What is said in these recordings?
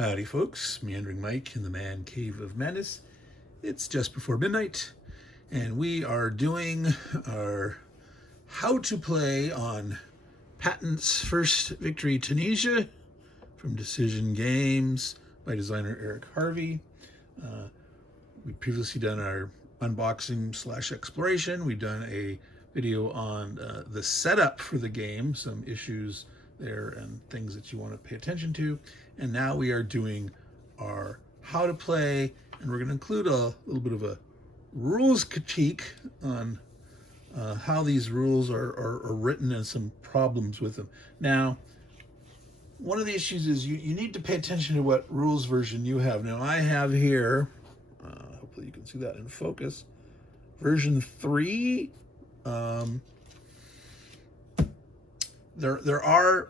Howdy folks, Meandering Mike in the Man Cave of Madness. It's just before midnight, and we are doing our how to play on Patton's first victory, Tunisia, from Decision Games by designer Eric Harvey. We've previously done our unboxing / exploration. We've done a video on the setup for the game, some issues there and things that you want to pay attention to. And now we are doing our how to play, and we're going to include a little bit of a rules critique on how these rules are written and some problems with them. Now, one of the issues is you need to pay attention to what rules version you have. Now, I have here, hopefully you can see that in focus, version 3. There are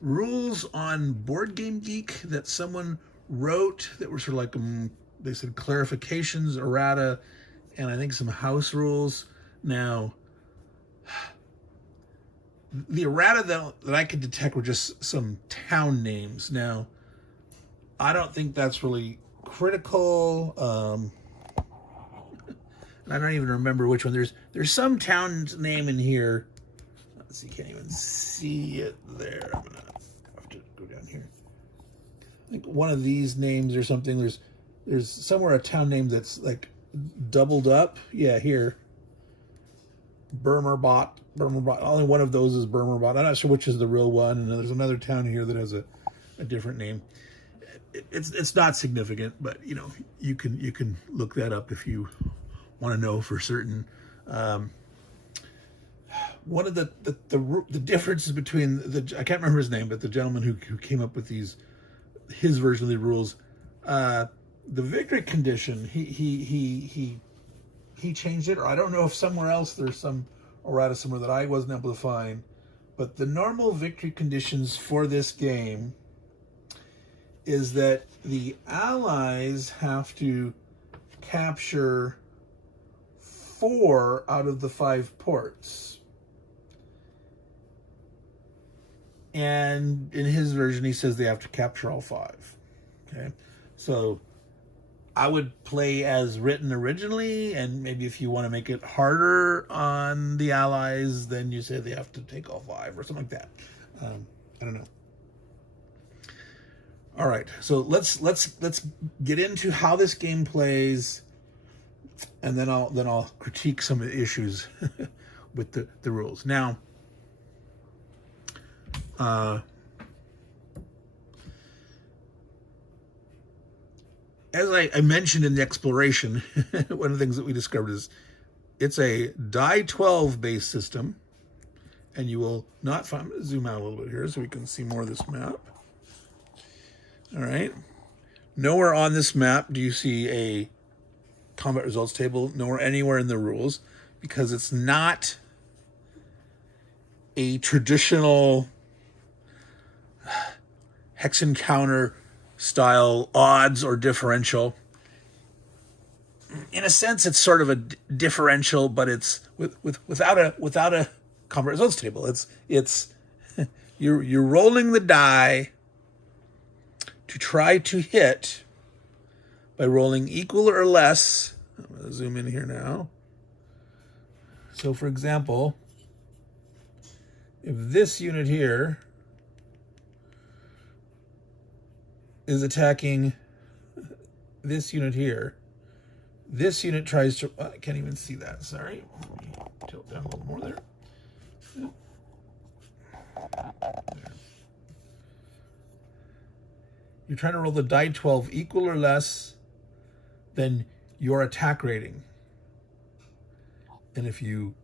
rules on Board Game Geek that someone wrote that were sort of like, they said clarifications, errata, and I think some house rules. Now, the errata that I could detect were just some town names. Now, I don't think that's really critical. I don't even remember which one. There's some town's name in here. Let's see, can't even see it there. I'm gonna have to go down here. I think one of these names or something. There's somewhere a town name that's like doubled up. Yeah, here. Burmerbot. Only one of those is Burmerbot. I'm not sure which is the real one. And there's another town here that has a different name. It's not significant, but you know, you can look that up if you want to know for certain. One of the differences between I can't remember his name, but the gentleman who came up with his version of the rules, the victory condition, he changed it, or I don't know if somewhere else there's some errata somewhere that I wasn't able to find, but the normal victory conditions for this game is that the allies have to capture 4 out of the 5 ports. And in his version, he says they have to capture all 5. Okay, so I would play as written originally, and maybe if you want to make it harder on the allies, then you say they have to take all 5 or something like that. I don't know. All right, so let's get into how this game plays, and then I'll critique some of the issues with the rules. Now, as I mentioned in the exploration, one of the things that we discovered is it's a die 12 based system, and you will not find. I'm going to zoom out a little bit here so we can see more of this map. All right, nowhere on this map do you see a combat results table, nor anywhere in the rules, because it's not a traditional hex encounter style odds or differential. In a sense, it's sort of a differential, but it's without a combat results table. It's you're rolling the die to try to hit by rolling equal or less. I'm going to zoom in here now. So, for example, if this unit here is attacking this unit here, this unit tries to... I can't even see that, sorry. Let me tilt down a little more there. You're trying to roll the die 12 equal or less than your attack rating. And if you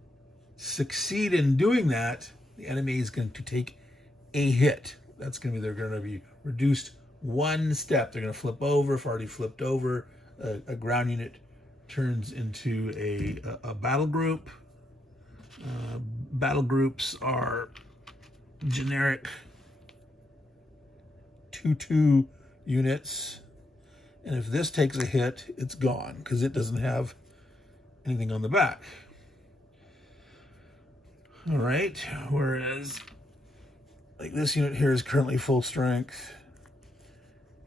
succeed in doing that, the enemy is going to take a hit. That's going to be, they're going to be reduced 1 step. They're going to flip over. If already flipped over, a ground unit turns into a battle group. Battle groups are generic 2/2 units, and if this takes a hit, it's gone because it doesn't have anything on the back. All right, whereas like this unit here is currently full strength.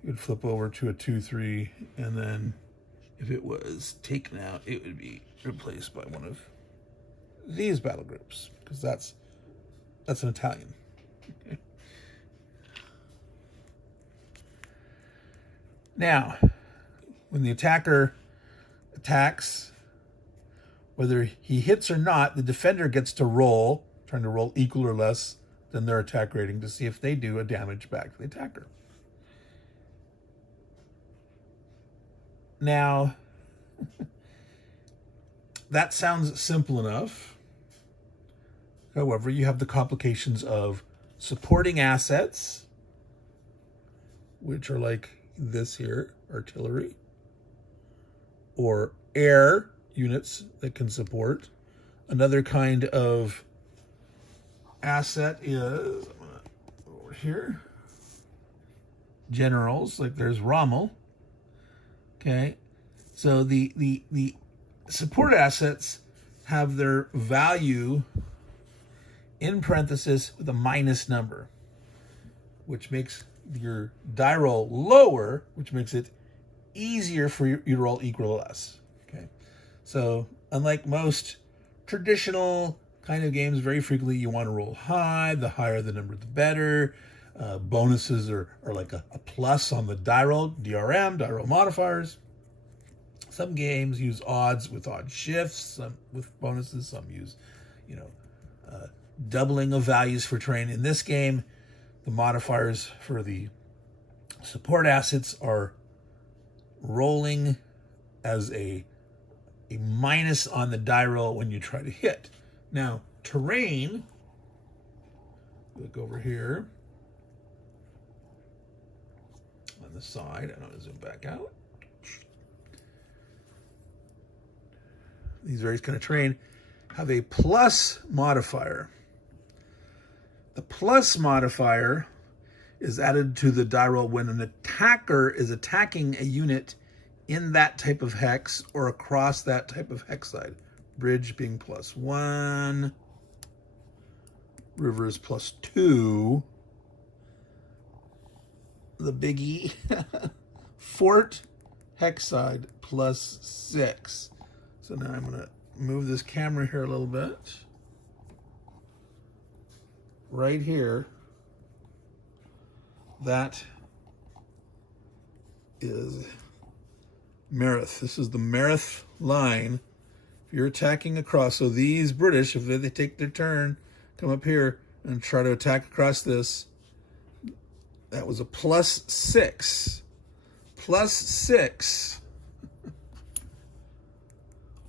it would flip over to a 2-3, and then if it was taken out, it would be replaced by one of these battle groups, because that's an Italian. Okay. Now, when the attacker attacks, whether he hits or not, the defender gets to roll, trying to roll equal or less than their attack rating to see if they do a damage back to the attacker. Now, that sounds simple enough. However, you have the complications of supporting assets, which are like this here, artillery, or air units that can support. Another kind of asset is over here, generals, like there's Rommel. Okay, so the support assets have their value in parenthesis with a minus number, which makes your die roll lower, which makes it easier for you to roll equal or less. Okay, so unlike most traditional kind of games, very frequently you want to roll high. The higher the number, the better. Bonuses are like a plus on the die roll, DRM, die roll modifiers. Some games use odds with odd shifts, some with bonuses, some use, doubling of values for terrain. In this game, the modifiers for the support assets are rolling as a minus on the die roll when you try to hit. Now, terrain, look over here on the side. I'm going to zoom back out. These various kind of terrain have a plus modifier. The plus modifier is added to the die roll when an attacker is attacking a unit in that type of hex or across that type of hex side. Bridge being +1, river is +2, the biggie, fort hex side +6. So now I'm going to move this camera here a little bit. Right here, that is Meath. This is the Meath line. If you're attacking across, so these British, if they take their turn, come up here and try to attack across this, that was a +6. +6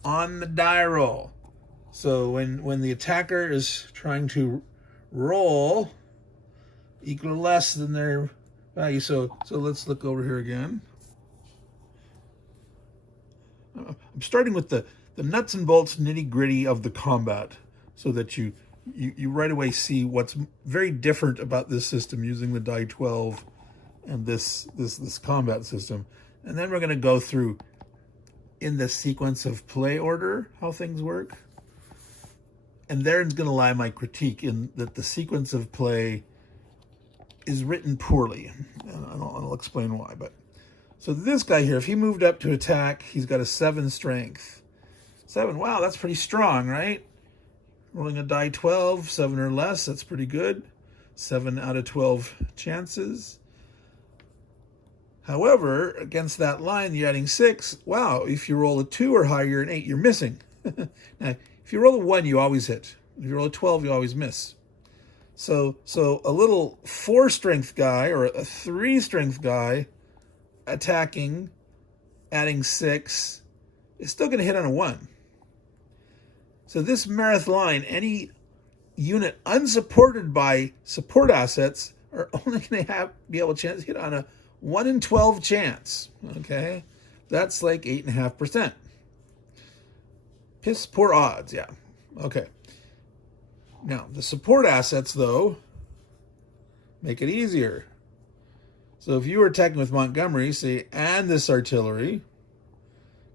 on the die roll. So when the attacker is trying to roll equal or less than their value, so let's look over here again. I'm starting with the nuts and bolts, nitty gritty of the combat, so that you right away see what's very different about this system using the die 12 and this combat system. And then we're going to go through in the sequence of play order how things work. And there's going to lie my critique, in that the sequence of play is written poorly, and I'll explain why. But so this guy here, if he moved up to attack, he's got a 7 strength. 7, wow, that's pretty strong, right? Rolling a die 12, 7 or less, that's pretty good. 7 out of 12 chances. However, against that line, you're adding 6. Wow, if you roll a 2 or higher, you're an 8, you're missing. Now, if you roll a 1, you always hit. If you roll a 12, you always miss. So a little 4 strength guy or a 3 strength guy attacking, adding 6, is still going to hit on a 1. So this Meath line, any unit unsupported by support assets are only going to be able to hit on a 1 in 12 chance. Okay, that's like 8.5%. Piss poor odds, yeah. Okay. Now the support assets, though, make it easier. So if you were attacking with Montgomery, say, and this artillery,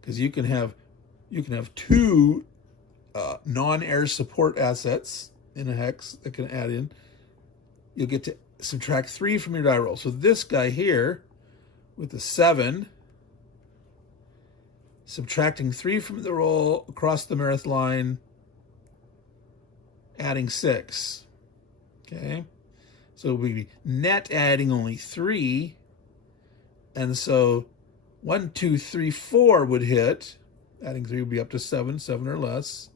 because you can have 2 non-air support assets in a hex that can add in, you'll get to subtract 3 from your die roll. So this guy here with a 7, subtracting 3 from the roll across the merit line, adding 6. Okay, so we'd be net adding only 3, and so 1, 2, 3, 4 would hit. Adding 3 would be up to 7, 7 or less,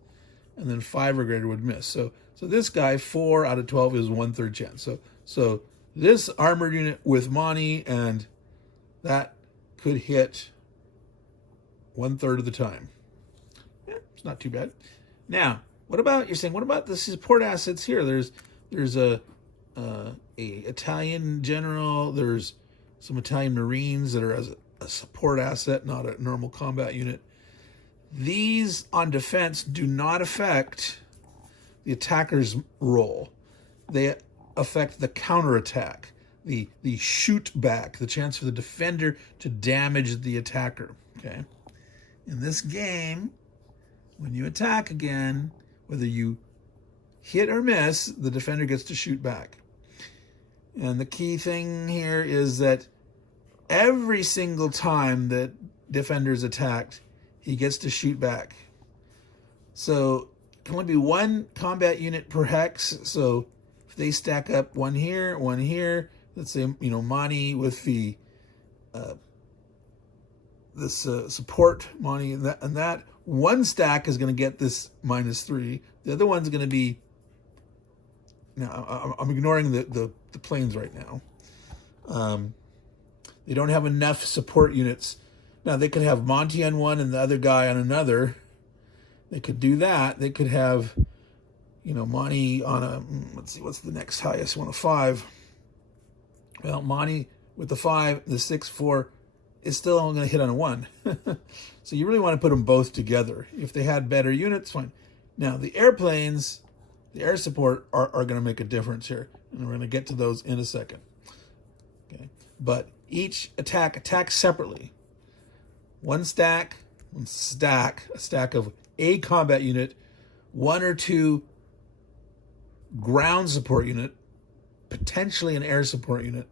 and then 5 or greater would miss. So this guy, 4 out of 12 is 1/3 chance. So this armored unit with Monty, and that could hit 1/3 of the time. Yeah, it's not too bad. Now, what about, you're saying, what about the support assets here? There's a Italian general. There's some Italian Marines that are as a support asset, not a normal combat unit. These on defense do not affect the attacker's roll. They affect the counterattack, the shoot back, the chance for the defender to damage the attacker. Okay. In this game, when you attack again, whether you hit or miss, the defender gets to shoot back. And the key thing here is that every single time that defender is attacked, he gets to shoot back. So it can only be one combat unit per hex. So if they stack up one here, let's say, Monty with the support Monty, and that one stack is going to get this -3. The other one's going to be, now I'm ignoring the planes right now. They don't have enough support units. Now, they could have Monty on one and the other guy on another. They could do that. They could have, Monty on a, let's see, what's the next highest one? A 5. Well, Monty with the 5, the 6, 4 is still only going to hit on a 1. So you really want to put them both together. If they had better units, fine. Now, the airplanes, the air support are going to make a difference here. And we're going to get to those in a second. Okay, but each attack attacks separately. One stack, a stack of a combat unit, 1 or 2 ground support unit, potentially an air support unit.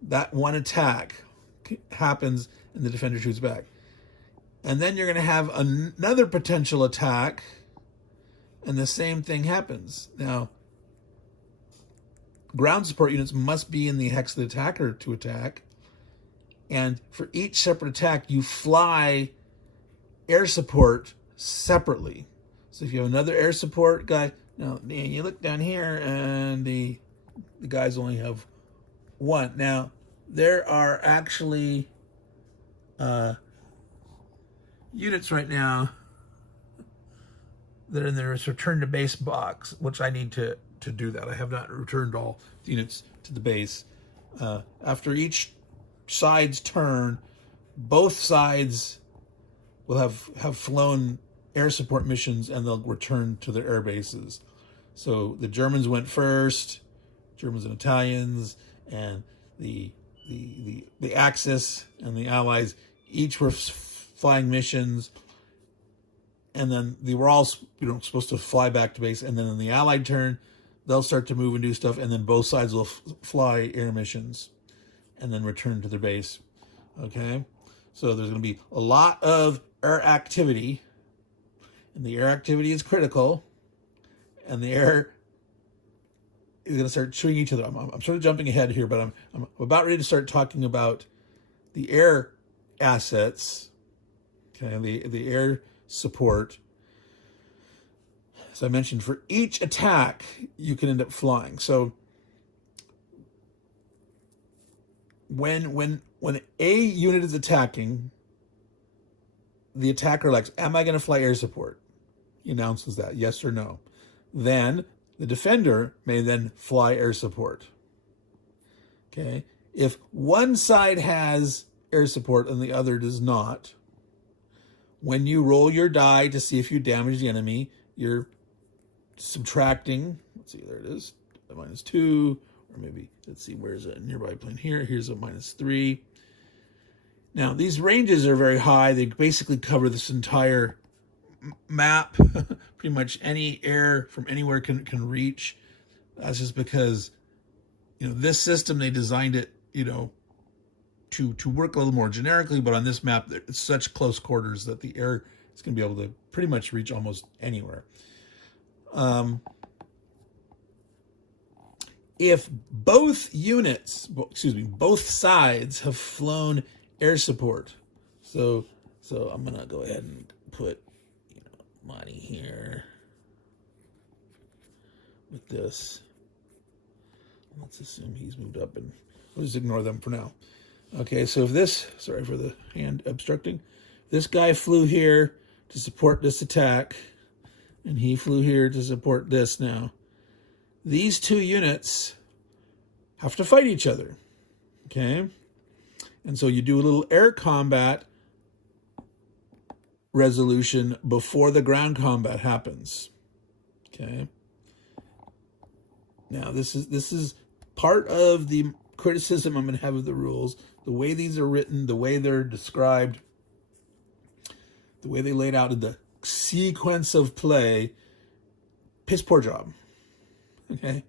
That one attack happens and the defender shoots back. And then you're going to have another potential attack and the same thing happens. Now, ground support units must be in the hex of the attacker to attack. And for each separate attack, you fly air support separately. So if you have another air support guy, now you look down here and the guys only have 1. Now, there are actually units right now that are in their return to base box, which I need to do that. I have not returned all the units to the base. After each side's turn, both sides will have flown air support missions and they'll return to their air bases. So the Germans went first, Germans and Italians, and the Axis and the Allies each were flying missions, and then they were all supposed to fly back to base, and then in the Allied turn they'll start to move and do stuff, and then both sides will fly air missions and then return to their base. Okay, so there's going to be a lot of air activity, and the air activity is critical, and the air is going to start shooting each other. I'm sort of jumping ahead here, but I'm about ready to start talking about the air assets, okay, the air support. As I mentioned, for each attack, you can end up flying. So when a unit is attacking, the attacker likes, am I going to fly air support? He announces that, yes or no. Then the defender may then fly air support. Okay? If one side has air support and the other does not, when you roll your die to see if you damage the enemy, you're subtracting, let's see, there it is, a -2, or maybe, let's see, where's a nearby plane here? Here's a -3. Now, these ranges are very high. They basically cover this entire map. Pretty much any air from anywhere can reach. That's just because, this system, they designed it, to work a little more generically, but on this map, it's such close quarters that the air is going to be able to pretty much reach almost anywhere. If both units, both sides have flown air support, so I'm going to go ahead and put, Monty here with this. Let's assume he's moved up, and we'll just ignore them for now. Okay, so if this, sorry for the hand obstructing, this guy flew here to support this attack, and he flew here to support this now. These two units have to fight each other, okay? And so you do a little air combat resolution before the ground combat happens, okay? Now, this is part of the criticism I'm going to have of the rules. The way these are written, the way they're described, the way they laid out in the sequence of play, piss poor job, okay?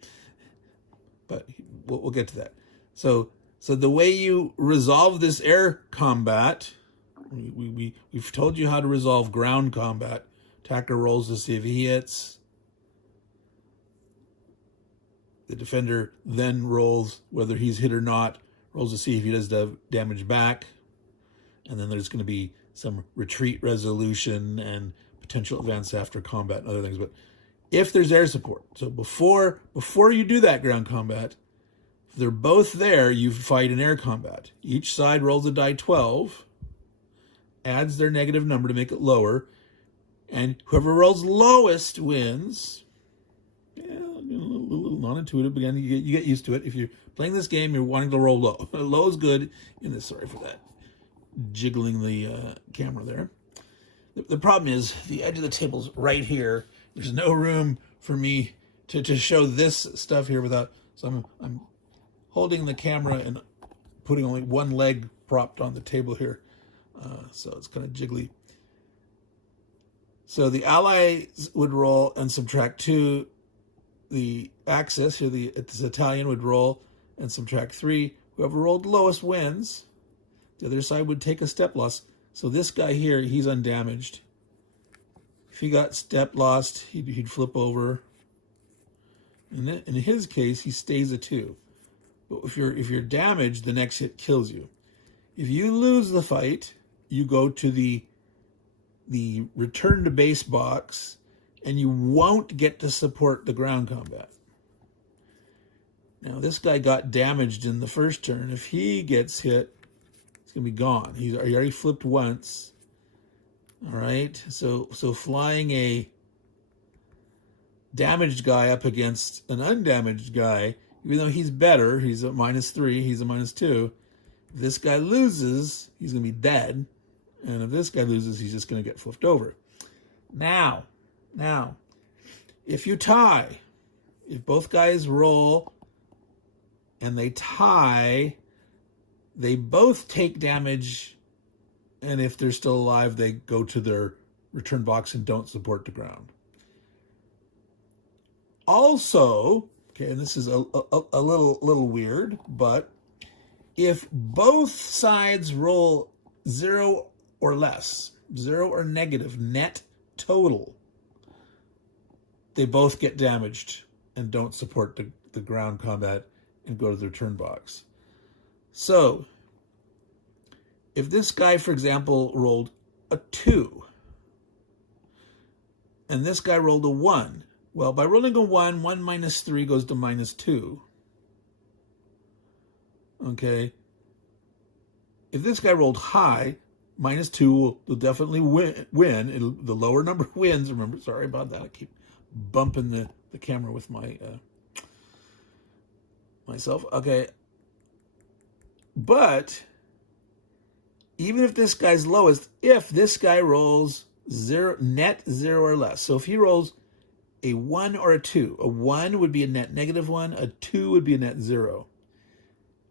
But we'll get to that. So the way you resolve this air combat, we've told you how to resolve ground combat. Attacker rolls to see if he hits. The defender then rolls, whether he's hit or not, rolls to see if he does damage back. And then there's going to be some retreat resolution and potential advance after combat and other things. But if there's air support, so before you do that ground combat, if they're both there, you fight an air combat. Each side rolls a die 12, adds their negative number to make it lower, and whoever rolls lowest wins. Yeah, a little non-intuitive. Again, you get used to it. If you're playing this game, you're wanting to roll low. Low is good in this. Sorry for that. Jiggling the camera there. The problem is the edge of the table's right here. There's no room for me to show this stuff here without. So I'm holding the camera and putting only one leg propped on the table here. So it's kind of jiggly. So the allies would roll and subtract 2. The Axis, here this Italian, would roll and subtract 3. Whoever rolled lowest wins. The other side would take a step loss. So this guy here, he's undamaged. If he got step lost, he'd flip over. And in his case, he stays a 2. But if you're damaged, the next hit kills you. If you lose the fight, you go to the return to base box, and you won't get to support the ground combat. Now, this guy got damaged in the first turn. If he gets hit, it's going to be gone. He already flipped once. All right? So flying a damaged guy up against an undamaged guy, even though he's better, he's a -3, he's a -2. If this guy loses, he's going to be dead. And if this guy loses, he's just going to get flipped over. Now, if you tie, if both guys roll and they tie, they both take damage, and if they're still alive, they go to their return box and don't support the ground. Also, okay, and this is a little weird, but if both sides roll 0 or less, 0 or negative net total, they both get damaged and don't support the ground combat and go to the return box. So, if this guy, for example, rolled a 2, and this guy rolled a 1, well, by rolling a 1, 1 minus 3 goes to -2. Okay? If this guy rolled high, -2 will definitely win. The lower number wins. Remember, sorry about that. I keep bumping the camera with myself. Okay. But even if this guy's lowest, if this guy rolls 0, net 0 or less, so if he rolls a 1 or a 2, a 1 would be a net -1, a 2 would be a net 0.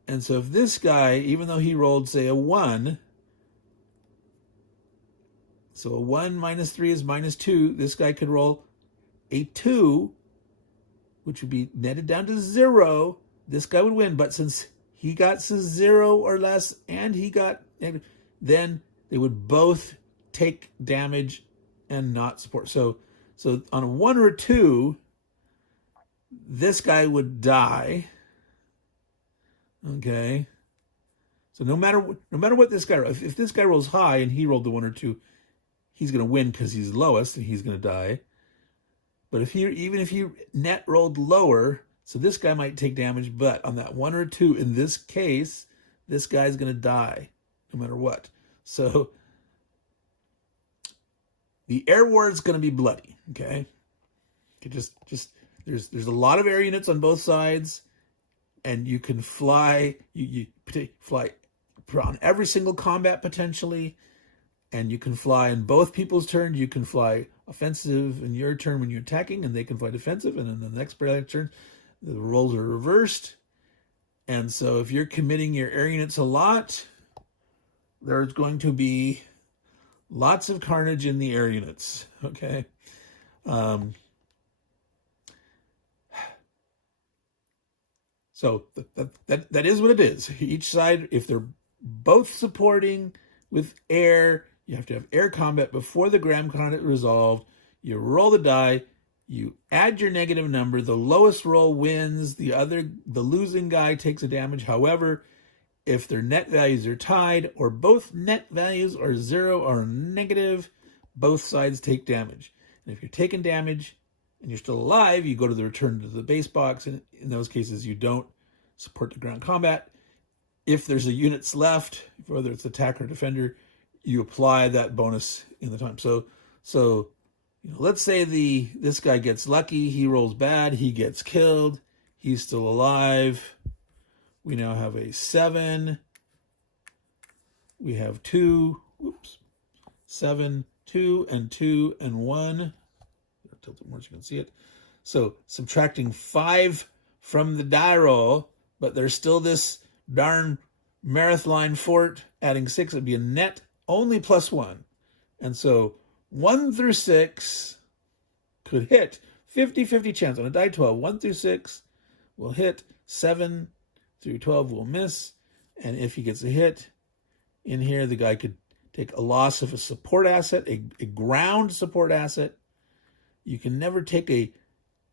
And so if this guy, even though he rolled, say, a 1, so a 1 minus 3 is -2, this guy could roll a 2, which would be netted down to 0. This guy would win, but since he got to 0 or less, and he got negative, then they would both take damage and not support. So on a 1 or a 2, this guy would die. Okay. So no matter what this guy, if this guy rolls high and he rolled the 1 or 2, he's going to win because he's lowest and he's going to die. But even if he net rolled lower, so this guy might take damage, but on that 1 or 2, in this case, this guy's going to die no matter what. So the air war is going to be bloody. Okay. Just there's a lot of air units on both sides, and you can fly. You fly on every single combat potentially, and you can fly in both people's turns. You can fly offensive in your turn when you're attacking, and they can fly defensive. And in the next turn, the roles are reversed. And so if you're committing your air units a lot, there's going to be lots of carnage in the air units. Okay. So that is what it is. Each side, if they're both supporting with air, you have to have air combat before the ground combat resolved. You roll the die, you add your negative number. The lowest roll wins. The losing guy takes a damage. However, if their net values are tied or both net values are 0 or negative, both sides take damage. And if you're taking damage and you're still alive, you go to the return to the base box. And in those cases, you don't support the ground combat. If there's a units left, whether it's attacker or defender, you apply that bonus in the time. So let's say this guy gets lucky, he rolls bad, he gets killed, he's still alive. We now have a 7. We have 2. 7, 2, and 2, and 1. I'll tilt it more so you can see it. So subtracting 5 from the die roll, but there's still this darn marathon fort. Adding 6 would be a net only +1. And so 1 through 6 could hit. 50-50 chance on a die 12. 1 through 6 will hit. 7 through 12 will miss. And if he gets a hit in here, the guy could take a loss of a support asset, a ground support asset. You can never take a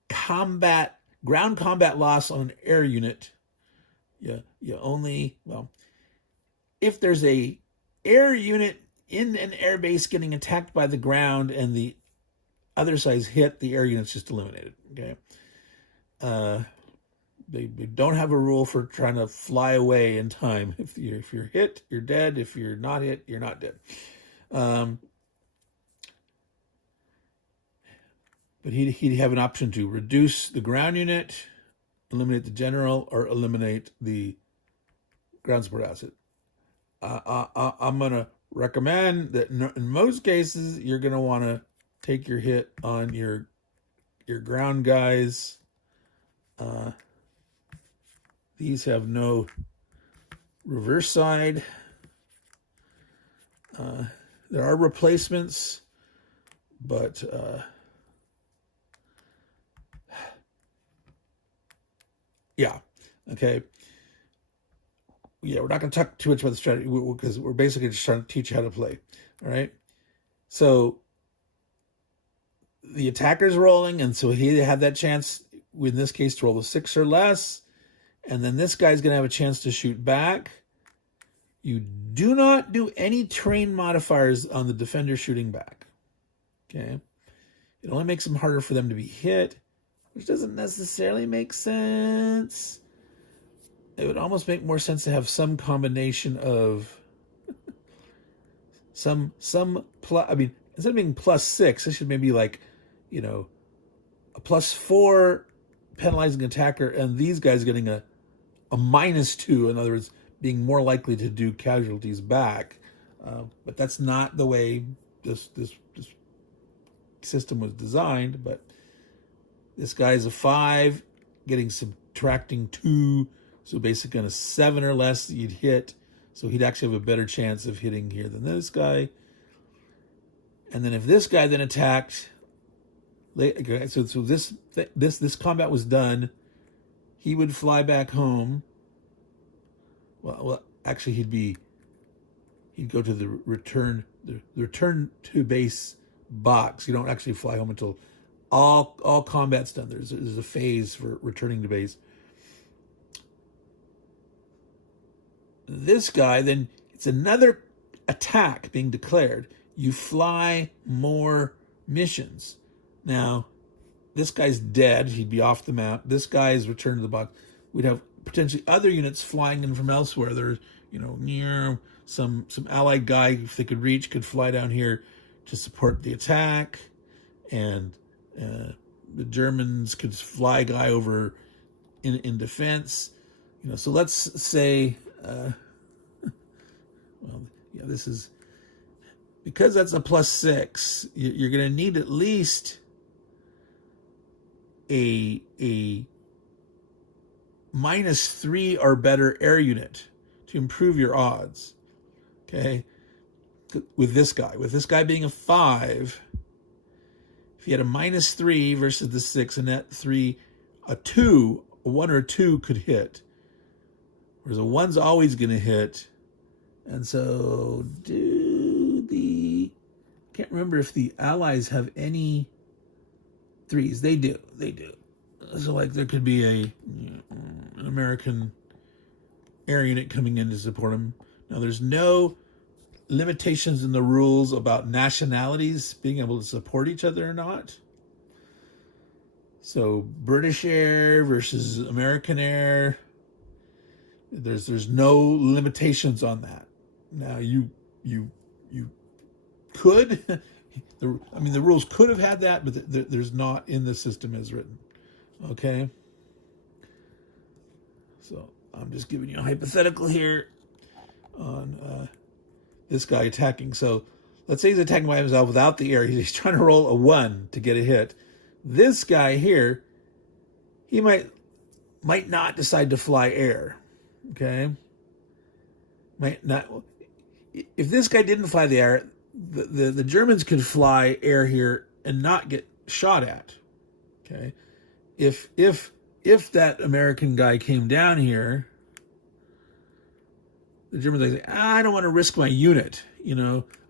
ground combat loss on an air unit. You only, if there's a air unit in an air base getting attacked by the ground and the other side's hit, the air unit's just eliminated. Okay. They don't have a rule for trying to fly away in time. If you're hit, you're dead. If you're not hit, you're not dead. But he'd have an option to reduce the ground unit, eliminate the general, or eliminate the ground support asset. I'm going to recommend that in most cases, you're going to want to take your hit on your ground guys. These have no reverse side. There are replacements, but yeah, okay. Yeah, we're not going to talk too much about the strategy because we're basically just trying to teach you how to play. All right. So the attacker's rolling, and so he had that chance, in this case, to roll a 6 or less. And then this guy's going to have a chance to shoot back. You do not do any terrain modifiers on the defender shooting back. Okay. It only makes them harder for them to be hit, which doesn't necessarily make sense. It would almost make more sense to have some combination of instead of being +6, it should maybe like, a +4 penalizing attacker and these guys getting a -2. In other words, being more likely to do casualties back. But that's not the way this system was designed. But this guy's a 5, subtracting 2. So basically on a 7 or less, you'd hit. So he'd actually have a better chance of hitting here than this guy. And then if this guy then attacked, so this combat was done, he would fly back home. well, actually he'd go to the return to base box. You don't actually fly home until all combat's done. There's a phase for returning to base. This guy, then it's another attack being declared. You fly more missions. Now, this guy's dead. He'd be off the map. This guy is returned to the box. We'd have potentially other units flying in from elsewhere. There's, near some allied guy, if they could reach, could fly down here to support the attack. And the Germans could fly a guy over in defense. So let's say, this is, because that's a +6, you're going to need at least a -3 or better air unit to improve your odds. Okay, with this guy being a 5, if you had a -3 versus the 6, and that 3, a 1 or a 2 could hit, whereas a 1's always going to hit. And so, can't remember if the Allies have any 3s. They do. So, like, there could be an American air unit coming in to support them. Now, there's no limitations in the rules about nationalities being able to support each other or not. So, British Air versus American Air, there's no limitations on that. Now, you could, the rules could have had that, but there's not in the system as written. Okay? So, I'm just giving you a hypothetical here on this guy attacking. So, let's say he's attacking by himself without the air. He's trying to roll a 1 to get a hit. This guy here, he might not decide to fly air. Okay? Might not. If this guy didn't fly the air, the Germans could fly air here and not get shot at. Okay? If that American guy came down here, the Germans would say, I don't want to risk my unit. I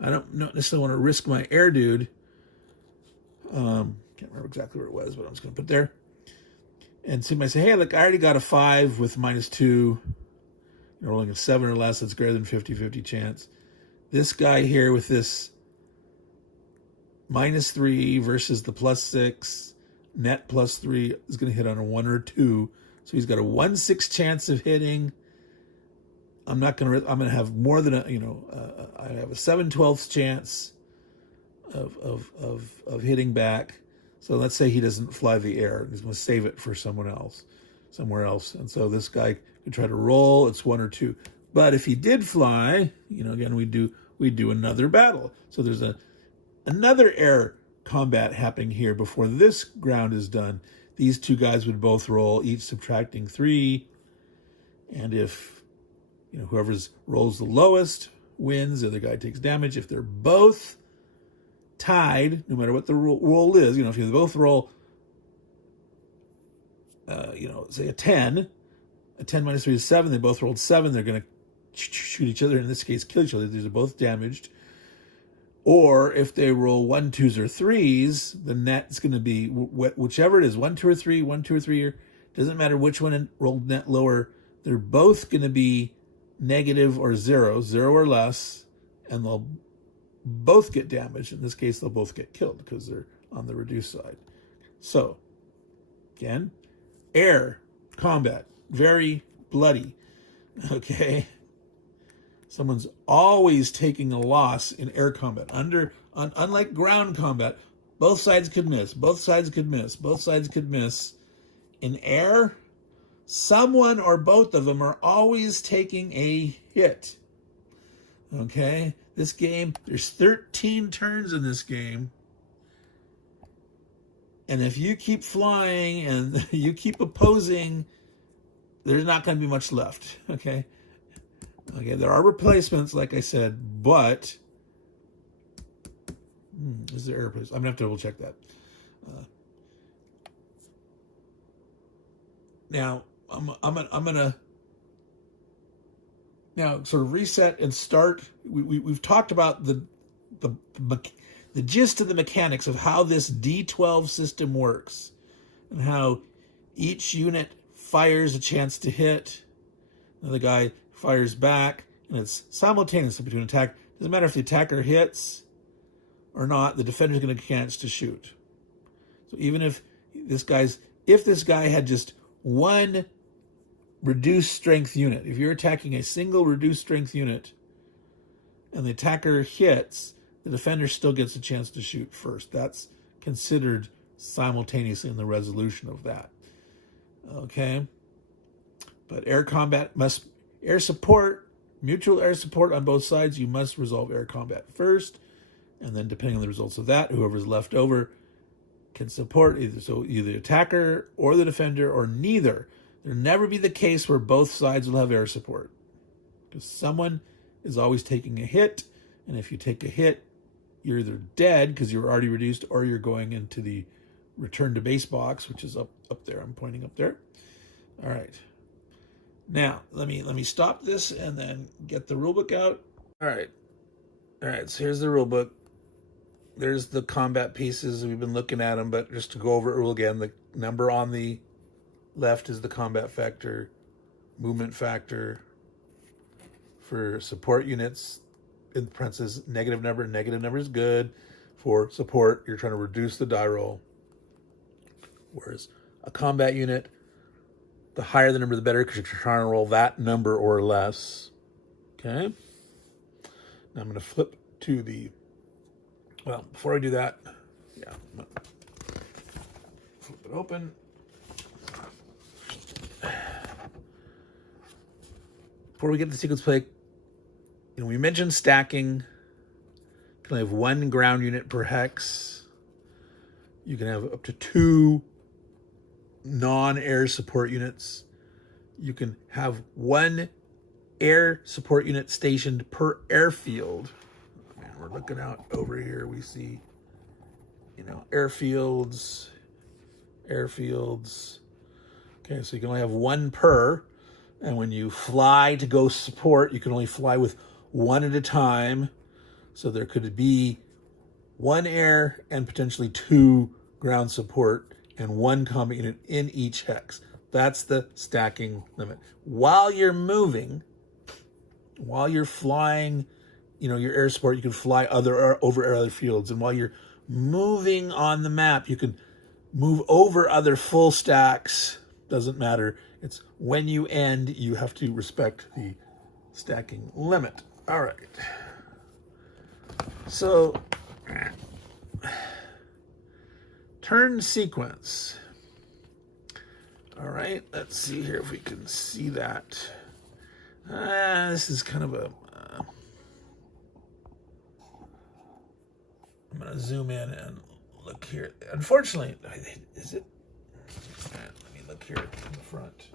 don't necessarily want to risk my air dude. Can't remember exactly where it was, but I'm just going to put there. And so you might say, hey, look, I already got a 5 with -2. Rolling a 7 or less, it's greater than 50-50 chance. This guy here with this -3 versus the +6, net +3 is going to hit on a 1 or 2. So he's got a 1/6 chance of hitting. I'm going to have more than I have a 7/12 chance of hitting back. So let's say he doesn't fly the air. He's going to save it for somewhere else. And so this guy could try to roll. It's 1 or 2. But if he did fly, again, we do another battle. So there's another air combat happening here before this ground is done. These two guys would both roll, each subtracting 3. And if whoever rolls the lowest wins, the other guy takes damage. If they're both tied, no matter what the roll is, if you both roll, say a 10 minus 3 is 7, they both rolled 7, they're going to shoot each other, in this case, kill each other. These are both damaged. Or if they roll 1, 2s, or 3s, the net is going to be whichever it is, 1, 2, or 3, 1, 2, or 3, or doesn't matter which one rolled net lower, they're both going to be negative or 0 or less, and they'll both get damaged. In this case, they'll both get killed because they're on the reduced side. So, again, air combat, very bloody. Okay? Someone's always taking a loss in air combat. Unlike ground combat, both sides could miss. In air, someone or both of them are always taking a hit. Okay? This game, there's 13 turns in this game. And if you keep flying and you keep opposing, there's not going to be much left. Okay? Okay, there are replacements, like I said, but is there air replacements? I'm going to have to double check that. Now, I'm gonna Now, sort of reset and start. We've talked about the gist of the mechanics of how this D12 system works and how each unit fires a chance to hit. Another guy fires back, and it's simultaneous between attack. Doesn't matter if the attacker hits or not, the defender's going to get a chance to shoot. So even if this guy had just one reduced strength unit, if you're attacking a single reduced strength unit and the attacker hits, the defender still gets a chance to shoot first. That's considered simultaneously in the resolution of that. Okay? But air support, mutual air support on both sides, you must resolve air combat first. And then depending on the results of that, whoever's left over can support either the attacker or the defender or neither. There'll never be the case where both sides will have air support. Because someone is always taking a hit, and if you take a hit, you're either dead because you're already reduced, or you're going into the return to base box, which is up there. I'm pointing up there. All right. Now, let me stop this and then get the rulebook out. All right, so here's the rulebook. There's the combat pieces. We've been looking at them, but just to go over it again, the number on the left is the combat factor, movement factor. For support units, in parentheses, negative number. Negative number is good. For support, you're trying to reduce the die roll. Whereas a combat unit, the higher the number, the better, because you're trying to roll that number or less. Okay? Now I'm going to flip to the... Well, before I do that, I'm going to flip it open. Before we get to sequence play, we mentioned stacking. You can have one ground unit per hex. You can have up to 2 non-air support units. You can have 1 air support unit stationed per airfield. Man, we're looking out over here. We see, airfields. Okay, so you can only have 1 per. And when you fly to go support, you can only fly with 1 at a time. So there could be 1 air and potentially 2 ground support and 1 combat unit in each hex. That's the stacking limit. While you're moving, while you're flying, your air support, you can fly over other fields. And while you're moving on the map, you can move over other full stacks. Doesn't matter. It's when you end, you have to respect the stacking limit. All right. So, turn sequence. All right, let's see here if we can see that. This is kind of I'm going to zoom in and look here. Unfortunately, is it? All right, let me look here in the front.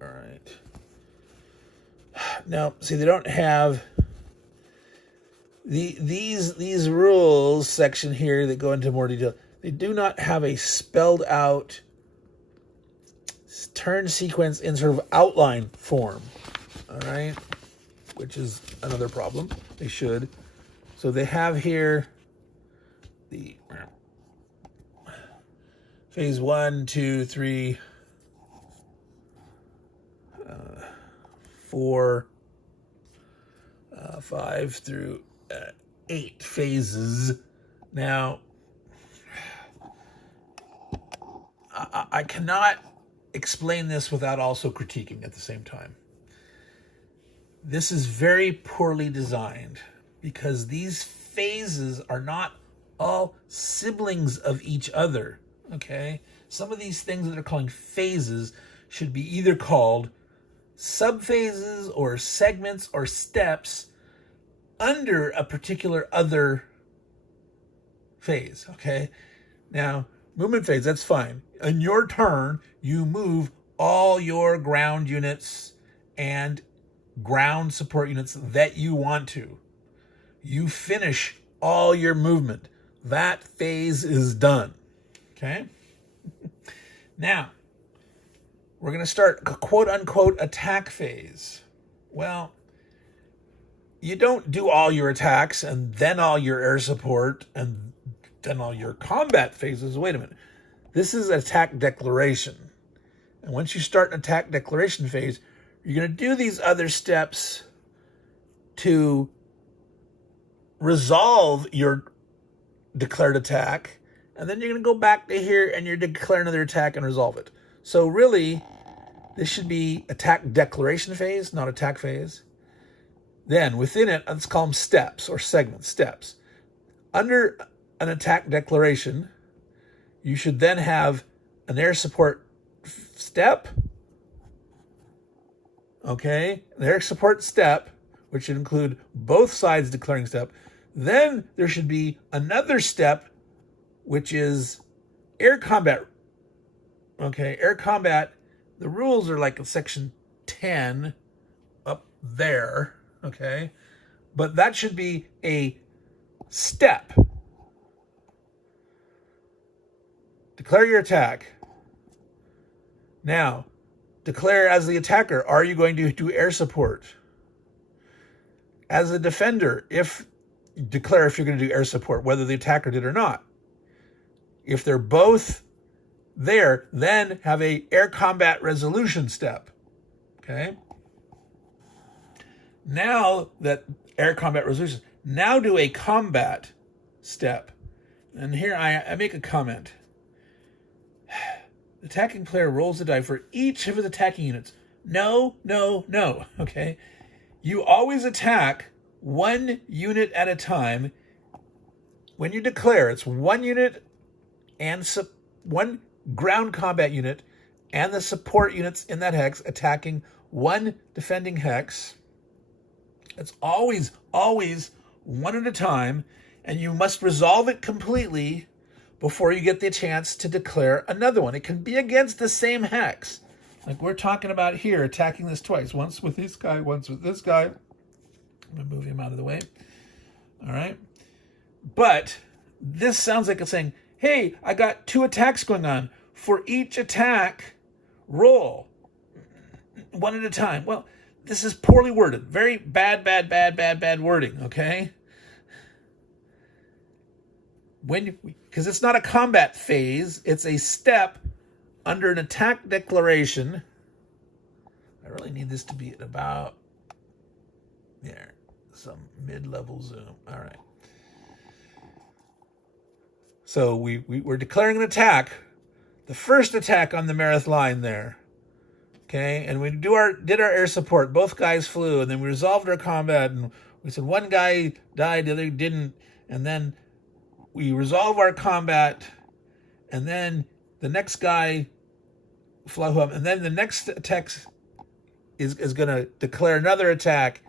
All right. Now, see, they don't have these rules section here that go into more detail. They do not have a spelled out turn sequence in sort of outline form. All right, which is another problem. They should. So they have here the phase 1, 2, 3, 4, 5 through 8 phases. Now, I cannot explain this without also critiquing at the same time. This is very poorly designed because these phases are not all siblings of each other, okay? Some of these things that they're calling phases should be either called subphases or segments or steps under a particular other phase, okay? Now, movement phase, that's fine. On your turn, you move all your ground units and ground support units that you want to. You finish all your movement. That phase is done, okay? Now, we're going to start a quote-unquote attack phase. Well, you don't do all your attacks and then all your air support and then all your combat phases. Wait a minute. This is attack declaration. And once you start an attack declaration phase, you're going to do these other steps to resolve your declared attack. And then you're going to go back to here and you're declare another attack and resolve it. So really, this should be attack declaration phase, not attack phase. Then within it, let's call them steps or segments, steps. Under an attack declaration, you should then have an air support step. Okay, an air support step, which should include both sides declaring step. Then there should be another step, which is air combat. Okay, air combat, the rules are like in section 10 up there. Okay, but that should be a step. Declare your attack. Now, declare as the attacker, are you going to do air support? As a defender, declare if you're going to do air support, whether the attacker did or not. If they're both there, then have a air combat resolution step. Okay? Now that air combat resolution, now do a combat step. And here I make a comment. The attacking player rolls the die for each of his attacking units. No. Okay? You always attack one unit at a time. When you declare, it's one unit and one ground combat unit and the support units in that hex attacking one defending hex. It's always one at a time, and you must resolve it completely before you get the chance to declare another one. It can be against the same hex. Like we're talking about here, attacking this twice. Once with this guy, once with this guy. I'm going to move him out of the way. All right. But this sounds like it's saying, hey, I got 2 attacks going on. For each attack, roll one at a time. Well, this is poorly worded. Very bad wording, okay? Because it's not a combat phase, it's a step under an attack declaration. I really need this to be at about there, some mid-level zoom. All right. So we're declaring an attack, the first attack on the Meredith line there. Okay, and we did our air support. Both guys flew, and then we resolved our combat, and we said one guy died, the other didn't, and then we resolve our combat, and then the next guy flew up, and then the next attack is going to declare another attack,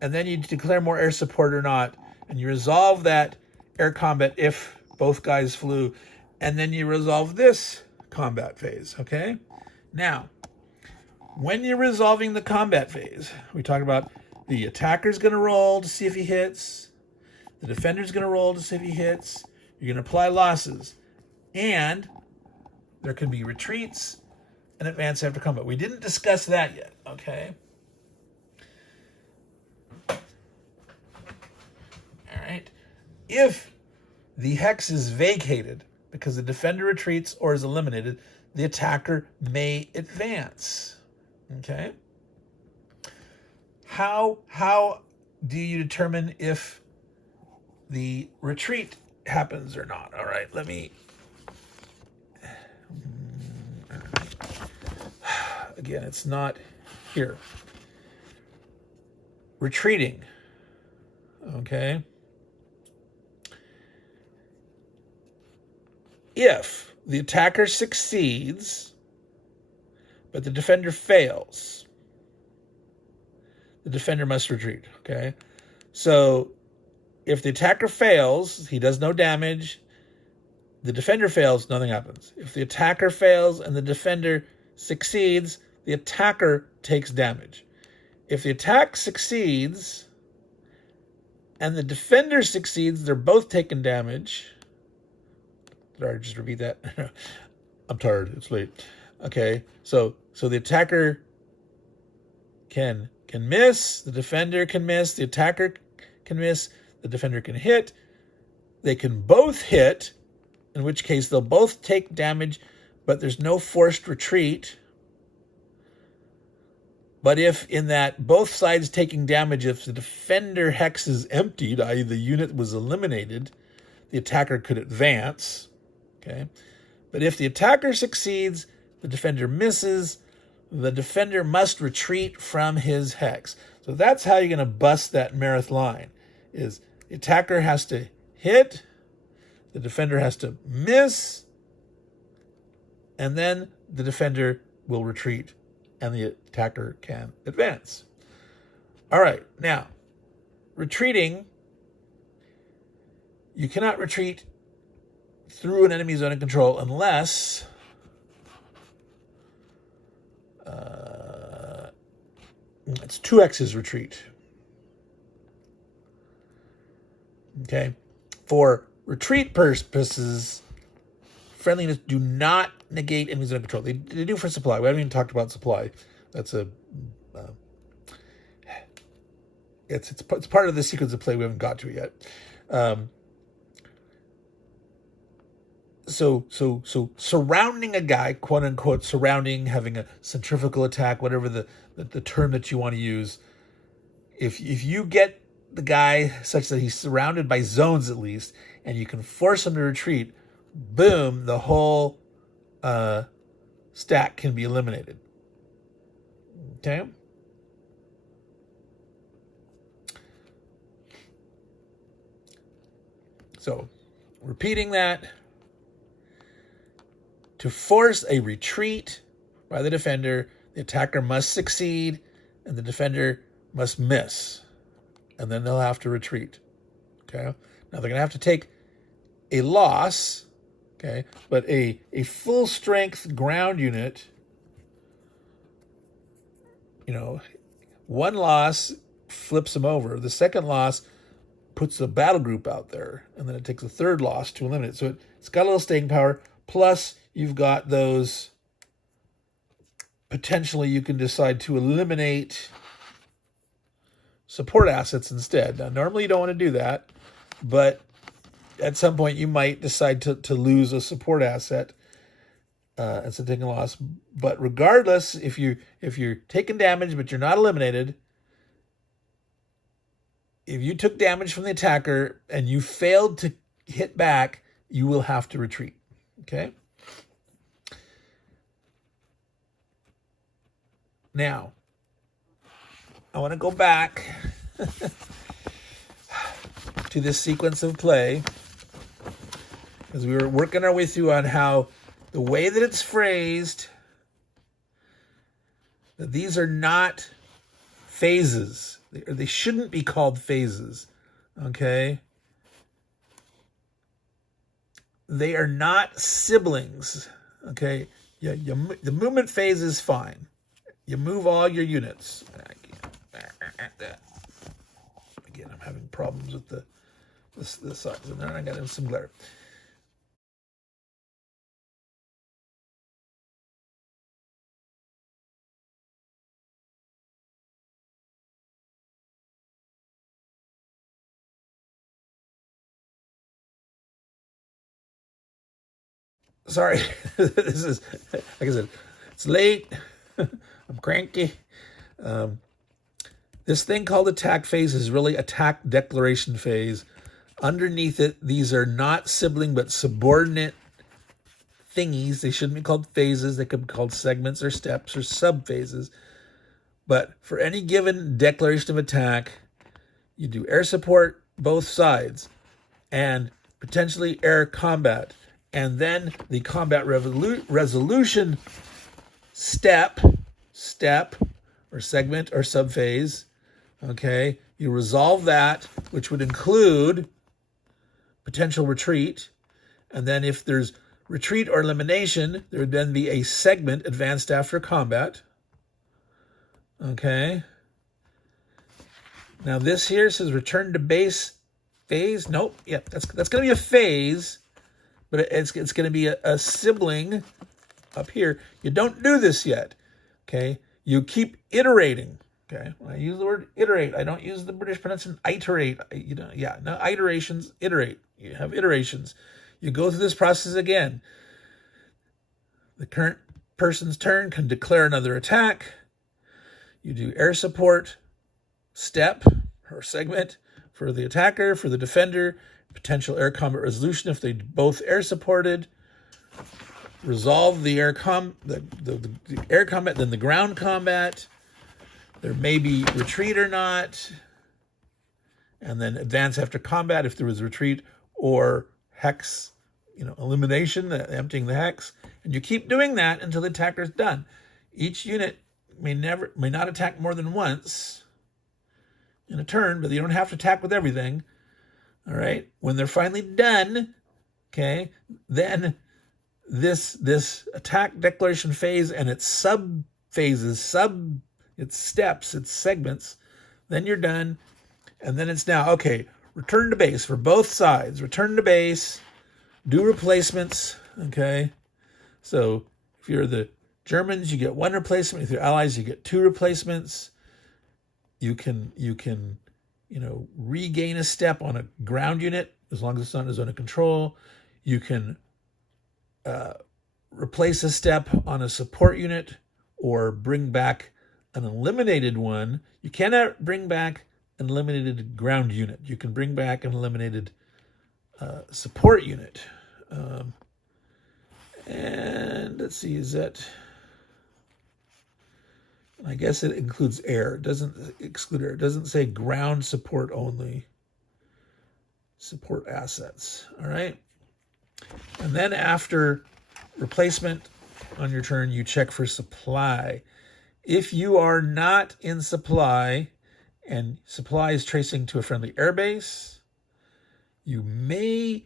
and then you declare more air support or not, and you resolve that air combat if both guys flew, and then you resolve this combat phase. Okay, now. When you're resolving the combat phase, we talk about the attacker's going to roll to see if he hits. The defender's going to roll to see if he hits. You're going to apply losses. And there can be retreats and advance after combat. We didn't discuss that yet, okay? All right. If the hex is vacated because the defender retreats or is eliminated, the attacker may advance. Okay. How do you determine if the retreat happens or not? All right, let me again, it's not here. Retreating. Okay. If the attacker succeeds but the defender fails, the defender must retreat, okay? So if the attacker fails, he does no damage. The defender fails, nothing happens. If the attacker fails and the defender succeeds, the attacker takes damage. If the attack succeeds and the defender succeeds, they're both taking damage. Did I just repeat that? I'm tired. It's late. Okay, so the attacker can miss, the defender can miss, the attacker can miss, the defender can hit. They can both hit, in which case they'll both take damage, but there's no forced retreat. But if in that both sides taking damage, if the defender hex is emptied, i.e. the unit was eliminated, the attacker could advance. Okay, but if the attacker succeeds, the defender misses, the defender must retreat from his hex. So that's how you're going to bust that Meredith line, is the attacker has to hit, the defender has to miss, and then the defender will retreat and the attacker can advance. All right, now, retreating, you cannot retreat through an enemy zone of control unless it's 2x's retreat. Okay, for retreat purposes, friendliness do not negate enemy zone of control. They do for supply. We haven't even talked about supply. That's it's part of the sequence of play we haven't got to yet. So surrounding a guy, quote unquote, surrounding, having a centrifugal attack, whatever the term that you want to use. If you get the guy such that he's surrounded by zones at least, and you can force him to retreat, boom, the whole stack can be eliminated. Okay? So, repeating that, to force a retreat by the defender, the attacker must succeed and the defender must miss. And then they'll have to retreat. Okay? Now they're going to have to take a loss, okay? But a full strength ground unit, one loss flips them over. The second loss puts the battle group out there, and then it takes a third loss to eliminate it. So it's got a little staying power, plus you've got those, potentially you can decide to eliminate support assets instead. Now, normally you don't want to do that, but at some point you might decide to lose a support asset instead of taking a loss. But regardless, if you're taking damage but you're not eliminated, if you took damage from the attacker and you failed to hit back, you will have to retreat. Okay? Now, I want to go back to this sequence of play, because we were working our way through on how the way that it's phrased, that these are not phases. They shouldn't be called phases, okay? They are not siblings, okay? The movement phase is fine. You move all your units. Again, I'm having problems with the sides, and then I got some glare. Sorry, this is, like I said, it's late. I'm cranky. This thing called attack phase is really attack declaration phase. Underneath it, these are not sibling but subordinate thingies. They shouldn't be called phases. They could be called segments or steps or subphases. But for any given declaration of attack, you do air support both sides and potentially air combat. And then the combat resolution step or segment or subphase, okay? You resolve that, which would include potential retreat. And then if there's retreat or elimination, there would then be a segment advanced after combat. Okay? Now this here says return to base phase. Nope. Yeah, that's going to be a phase, but it's going to be a sibling up here, you don't do this yet, okay? You keep iterating, okay? When I use the word iterate, I don't use the British pronunciation iterate. No, iterations, iterate. You have iterations. You go through this process again. The current person's turn can declare another attack. You do air support, step or segment for the attacker, for the defender, potential air combat resolution if they both air supported, resolve the air the air combat, then the ground combat. There may be retreat or not, and then advance after combat if there was retreat, or hex, elimination, emptying the hex, and you keep doing that until the attacker's done. Each unit may not attack more than once in a turn, but you don't have to attack with everything. All right. When they're finally done, okay, then this attack declaration phase and its sub phases, its steps, its segments, then you're done. And then it's now, okay, return to base for both sides. Return to base, do replacements, okay? So if you're the Germans, you get 1 replacement. If you're allies, you get 2 replacements. You can regain a step on a ground unit as long as it's not in a zone of control. You can replace a step on a support unit or bring back an eliminated one. You cannot bring back an eliminated ground unit. You can bring back an eliminated support unit. And let's see, is that... I guess it includes air. It doesn't exclude air. It doesn't say ground support only. Support assets. All right. And then after replacement on your turn, you check for supply. If you are not in supply and supply is tracing to a friendly airbase, you may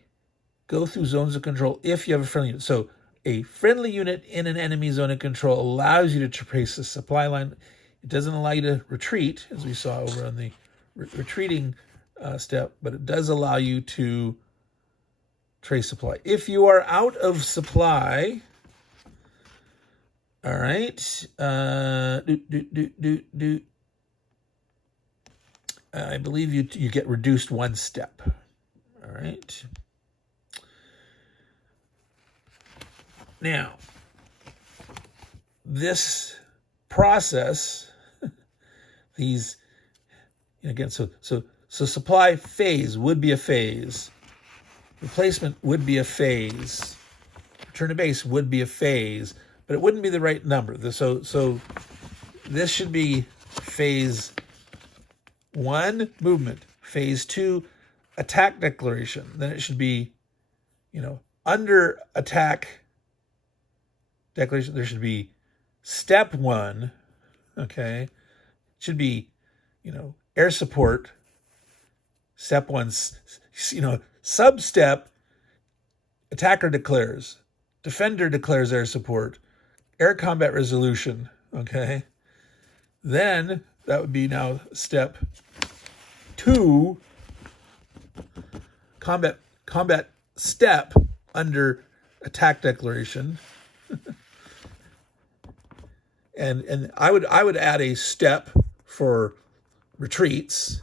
go through zones of control if you have a friendly unit. So a friendly unit in an enemy zone of control allows you to trace the supply line. It doesn't allow you to retreat, as we saw over on the retreating step, but it does allow you to trace supply. If you are out of supply, all right, I believe you get reduced 1 step. All right. Now, this process, these, again, so supply phase would be a phase. Replacement would be a phase. Return to base would be a phase, but it wouldn't be the right number. So this should be phase 1, movement. Phase 2, attack declaration. Then it should be, under attack declaration, there should be step 1, okay? It should be, air support, step 1, sub-step, attacker declares, defender declares air support, air combat resolution, okay? Then that would be now step 2, combat step under attack declaration. And I would add a step for retreats,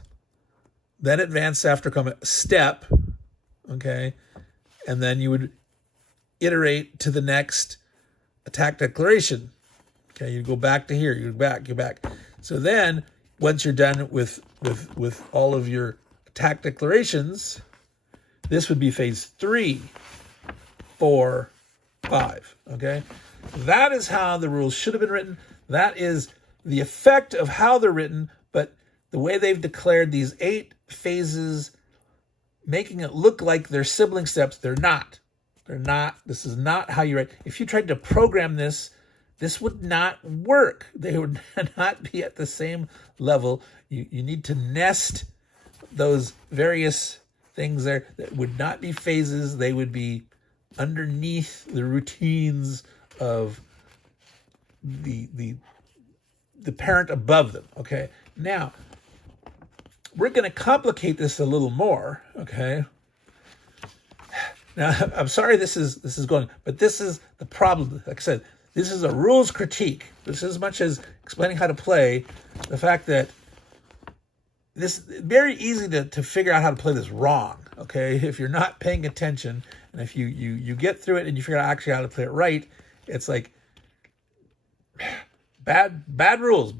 then advance after combat step, okay, and then you would iterate to the next attack declaration. Okay, you go back to here, you go back. So then once you're done with all of your attack declarations, this would be phase 3, 4, 5. Okay, that is how the rules should have been written. That is the effect of how they're written, but the way they've declared these 8 phases, making it look like they're sibling steps, they're not. They're not. This is not how you write. If you tried to program this, this would not work. They would not be at the same level. You need to nest those various things there that would not be phases. They would be underneath the routines of the parent above them. Okay. Now we're going to complicate this a little more. Okay. Now I'm sorry this is going, but this is the problem. Like I said, this is a rules critique. This is as much as explaining how to play. The fact that this very easy to figure out how to play this wrong. Okay, if you're not paying attention, and if you get through it and you figure out actually how to play it right, it's like bad rules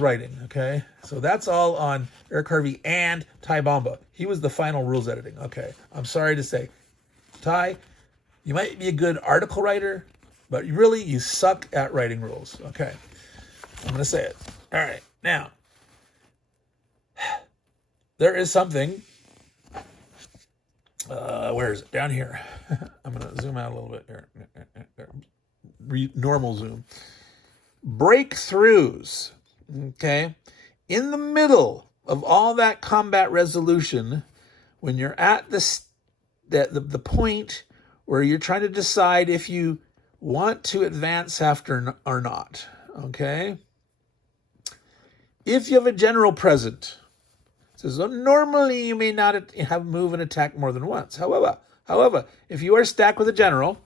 writing. Okay, so that's all on Eric Harvey and Ty Bomba. He was the final rules editing. Okay, I'm sorry to say, Ty, you might be a good article writer, but really you suck at writing rules. Okay, I'm gonna say it. All right, now there is something. Where is it? Down here. I'm going to zoom out a little bit here. Normal zoom. Breakthroughs. Okay. In the middle of all that combat resolution, when you're at the point where you're trying to decide if you want to advance after or not. Okay. If you have a general present, it says, well, normally you may not have move and attack more than once. However, if you are stacked with a general,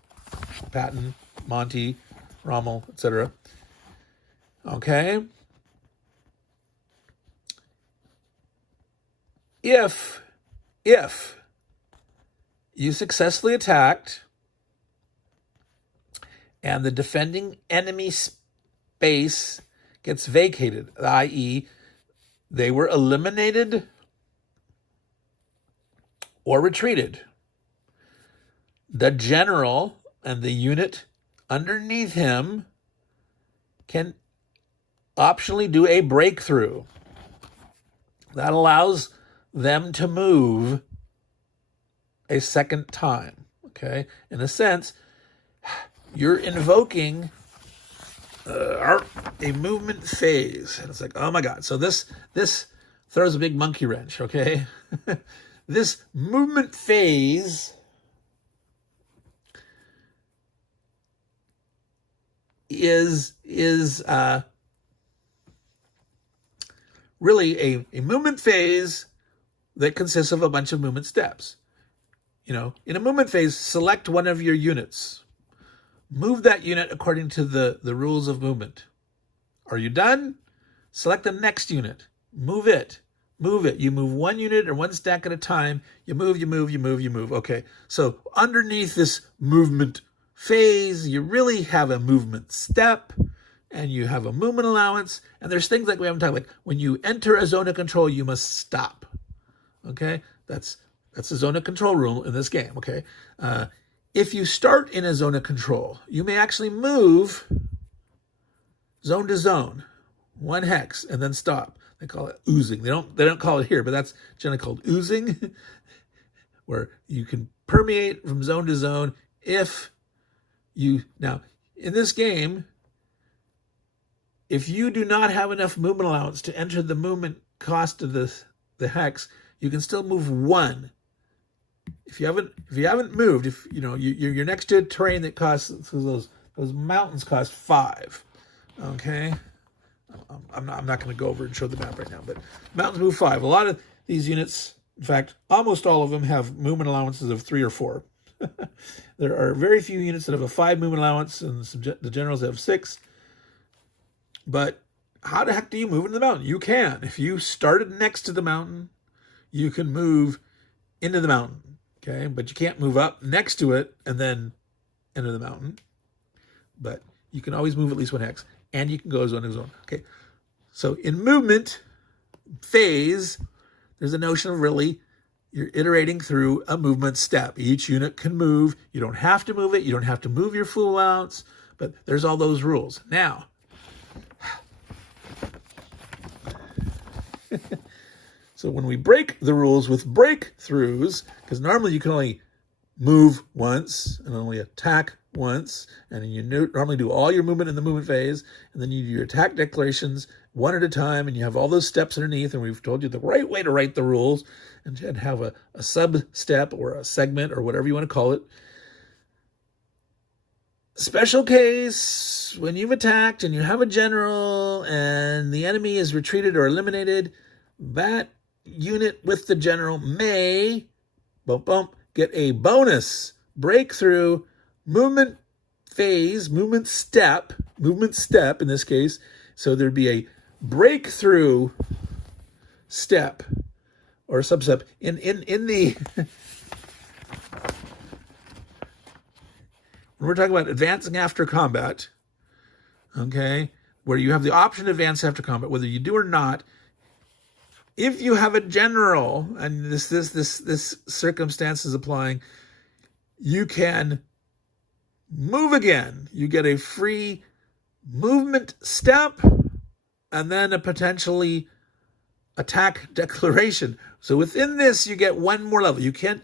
Patton, Monty, Rommel, etc., okay, if you successfully attacked and the defending enemy space gets vacated, i.e., they were eliminated or retreated, the general and the unit underneath him can optionally do a breakthrough. That allows them to move a second time. Okay? In a sense, you're invoking a movement phase. And it's like, oh my God. So this throws a big monkey wrench, okay? This movement phase is really a movement phase that consists of a bunch of movement steps. You know, in a movement phase, select one of your units. Move that unit according to the rules of movement. Are you done? Select the next unit. Move it. Move it. You move one unit or one stack at a time. You move. Okay. So underneath this movement phase, you really have a movement step and you have a movement allowance. And there's things like we haven't talked about. Like when you enter a zone of control, you must stop. Okay. That's a zone of control rule in this game. Okay. If you start in a zone of control, you may actually move zone to zone, one hex, and then stop. They call it oozing. They don't call it here, but that's generally called oozing, where you can permeate from zone to zone. Now, in this game, if you do not have enough movement allowance to enter the movement cost of the hex, you can still move one. If you haven't moved, if you know you're next to a terrain that costs those mountains cost 5, okay. I'm not going to go over and show the map right now, but mountains move 5. A lot of these units, in fact, almost all of them have movement allowances of 3 or 4. There are very few units that have a 5 movement allowance, and the generals have 6. But how the heck do you move into the mountain? You can. If you started next to the mountain, you can move into the mountain. Okay, but you can't move up next to it and then enter the mountain. But you can always move at least one hex, and you can go zone to zone. Okay, so in movement phase, there's a notion of really you're iterating through a movement step. Each unit can move. You don't have to move it. You don't have to move your full allowance, but there's all those rules. Now, so when we break the rules with breakthroughs, because normally you can only move once and only attack once, and you normally do all your movement in the movement phase, and then you do your attack declarations one at a time, and you have all those steps underneath, and we've told you the right way to write the rules, and have a sub-step or a segment or whatever you want to call it. Special case, when you've attacked and you have a general and the enemy is retreated or eliminated, that unit with the general may get a bonus breakthrough movement phase, movement step in this case. So there'd be a breakthrough step or substep in the when we're talking about advancing after combat, okay, where you have the option to advance after combat, whether you do or not. If you have a general, and this circumstance is applying, you can move again. You get a free movement step and then a potentially attack declaration. So within this, you get one more level. You can't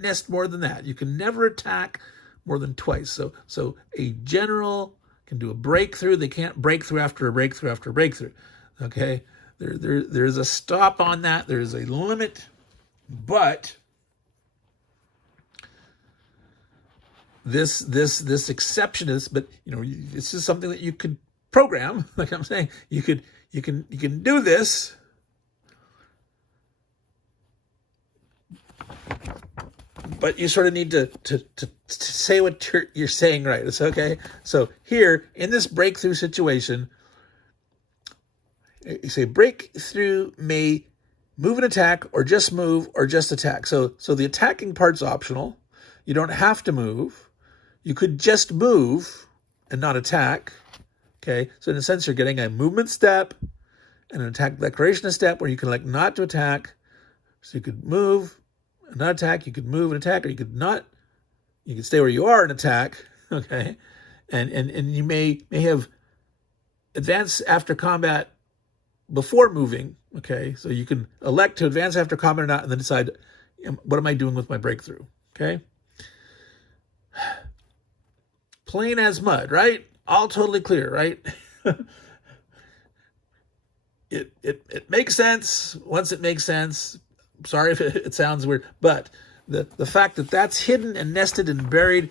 nest more than that. You can never attack more than twice. So a general can do a breakthrough. They can't break through after a breakthrough after a breakthrough. Okay, there's a stop on that. There's a limit, but this exception is. But this is something that you could program. Like I'm saying, you can do this. But you sort of need to say what you're saying right. It's okay. So here in this breakthrough situation, you say breakthrough may move and attack, or just move, or just attack. So the attacking part's optional. You don't have to move. You could just move and not attack. Okay. So in a sense, you're getting a movement step and an attack declaration step where you can elect not to attack. So you could move and not attack, you could move and attack, or you could not, you could stay where you are and attack, okay? And you may have advance after combat before moving, okay? So you can elect to advance after combat or not, and then decide, what am I doing with my breakthrough, okay? Plain as mud, right? All totally clear, right? It makes sense once it makes sense. Sorry if it sounds weird, but the fact that that's hidden and nested and buried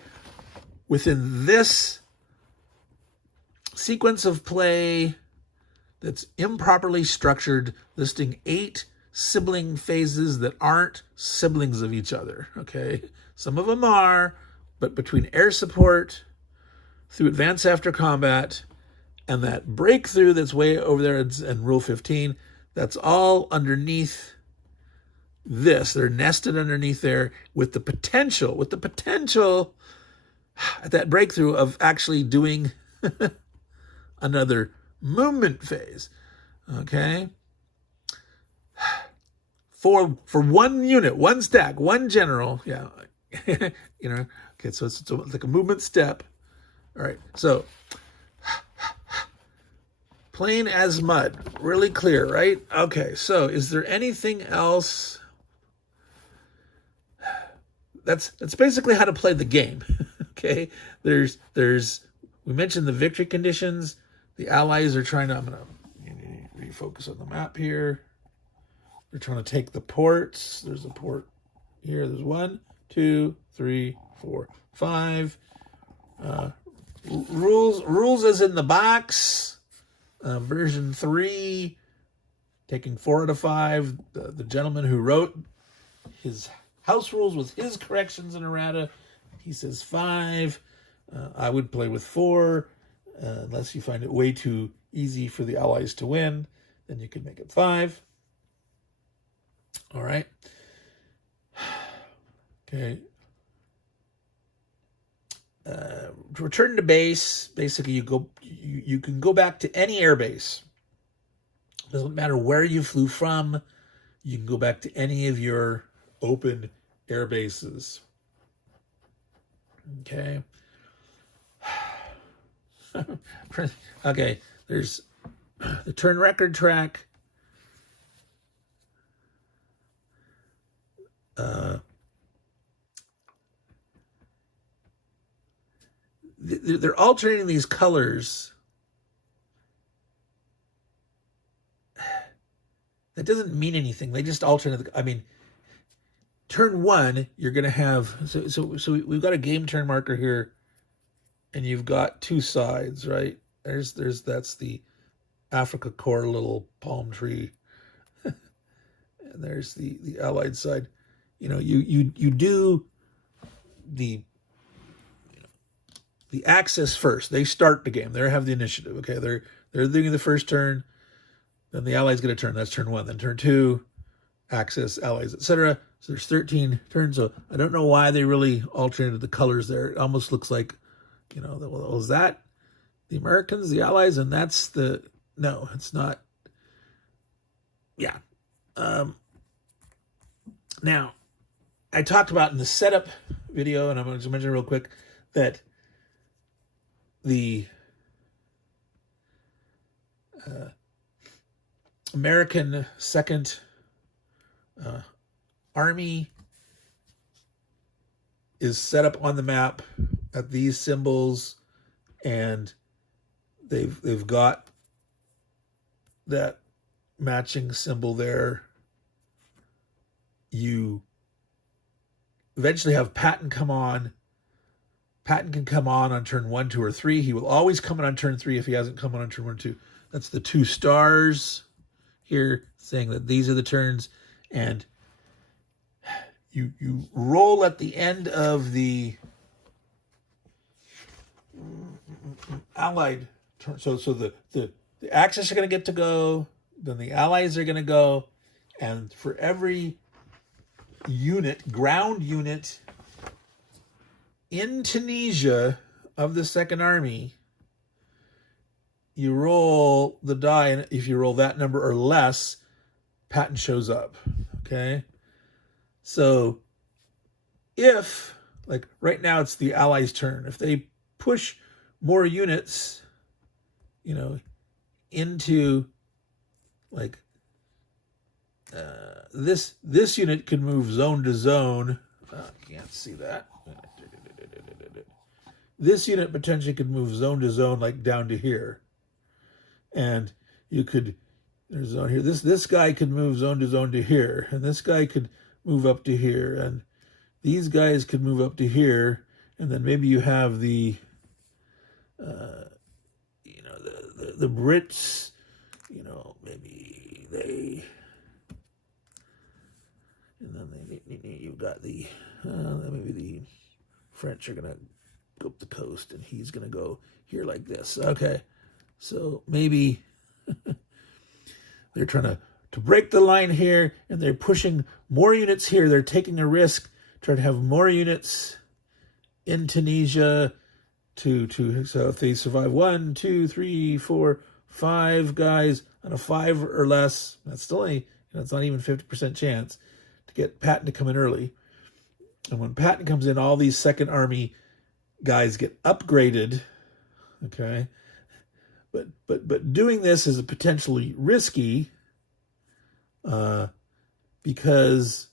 within this sequence of play that's improperly structured, listing 8 sibling phases that aren't siblings of each other, okay? Some of them are, but between air support, through advance after combat, and that breakthrough that's way over there in Rule 15, that's all underneath this. They're nested underneath there with the potential at that breakthrough of actually doing another movement phase. Okay. For one unit, one stack, one general. Yeah. Okay. So it's like a movement step. All right. So plain as mud, really clear, right? Okay. So is there anything else? That's basically how to play the game. Okay, there's we mentioned the victory conditions. The allies are trying to. I'm gonna refocus on the map here. They're trying to take the ports. There's a port here. There's 1, 2, 3, 4, 5. Rules as in the box. Version 3, taking 4 out of 5. The gentleman who wrote his house rules with his corrections and errata, he says 5. I would play with 4, unless you find it way too easy for the allies to win. Then you can make it 5. All right. Okay. Return to base. Basically, you can go back to any air base. Doesn't matter where you flew from. You can go back to any of your open air bases. Okay. Okay, there's the turn record track. They're alternating these colors. That doesn't mean anything. They just alternate. I mean, turn 1, you're going to have, so we've got a game turn marker here, and you've got 2 sides, right? That's the Africa Corps little palm tree, and there's the Allied side. You do the the Axis first. They start the game. They have the initiative. Okay, they're doing the first turn. Then the Allies get a turn. That's turn 1. Then turn 2, Axis, Allies, etc. So there's 13 turns. So I don't know why they really alternated the colors there. It almost looks like, well, is that the Americans, the Allies, and that's the... No, it's not. Yeah. Now, I talked about in the setup video, and I'm going to mention real quick, that the American Second Army is set up on the map at these symbols, and they've got that matching symbol there. You eventually have Patton come on. Patton can come on turn 1, 2, or 3. He will always come on turn 3 if he hasn't come on turn 1, 2. That's the 2 stars here saying that these are the turns. And you roll at the end of the Allied turn. So the Axis are going to get to go. Then the Allies are going to go. And for every unit, ground unit in Tunisia of the Second Army, you roll the die, and if you roll that number or less, Patton shows up. Okay? So if, like right now it's the Allies' turn, if they push more units, into like this unit could move zone to zone. Can't see that. This unit potentially could move zone to zone, like down to here. And you could, there's zone here. This guy could move zone to here. And this guy could move up to here. And these guys could move up to here. And then maybe you have the Brits, maybe they, and then you've got the, maybe the French are going to go up the coast and he's going to go here like this. Okay. So maybe they're trying to break the line here, and they're pushing more units here. They're taking a risk, trying to have more units in Tunisia so if they survive 1, 2, 3, 4, 5 guys on a 5 or less, that's still it's not even 50% chance to get Patton to come in early. And when Patton comes in, all these Second Army guys get upgraded. Okay. But doing this is potentially risky, because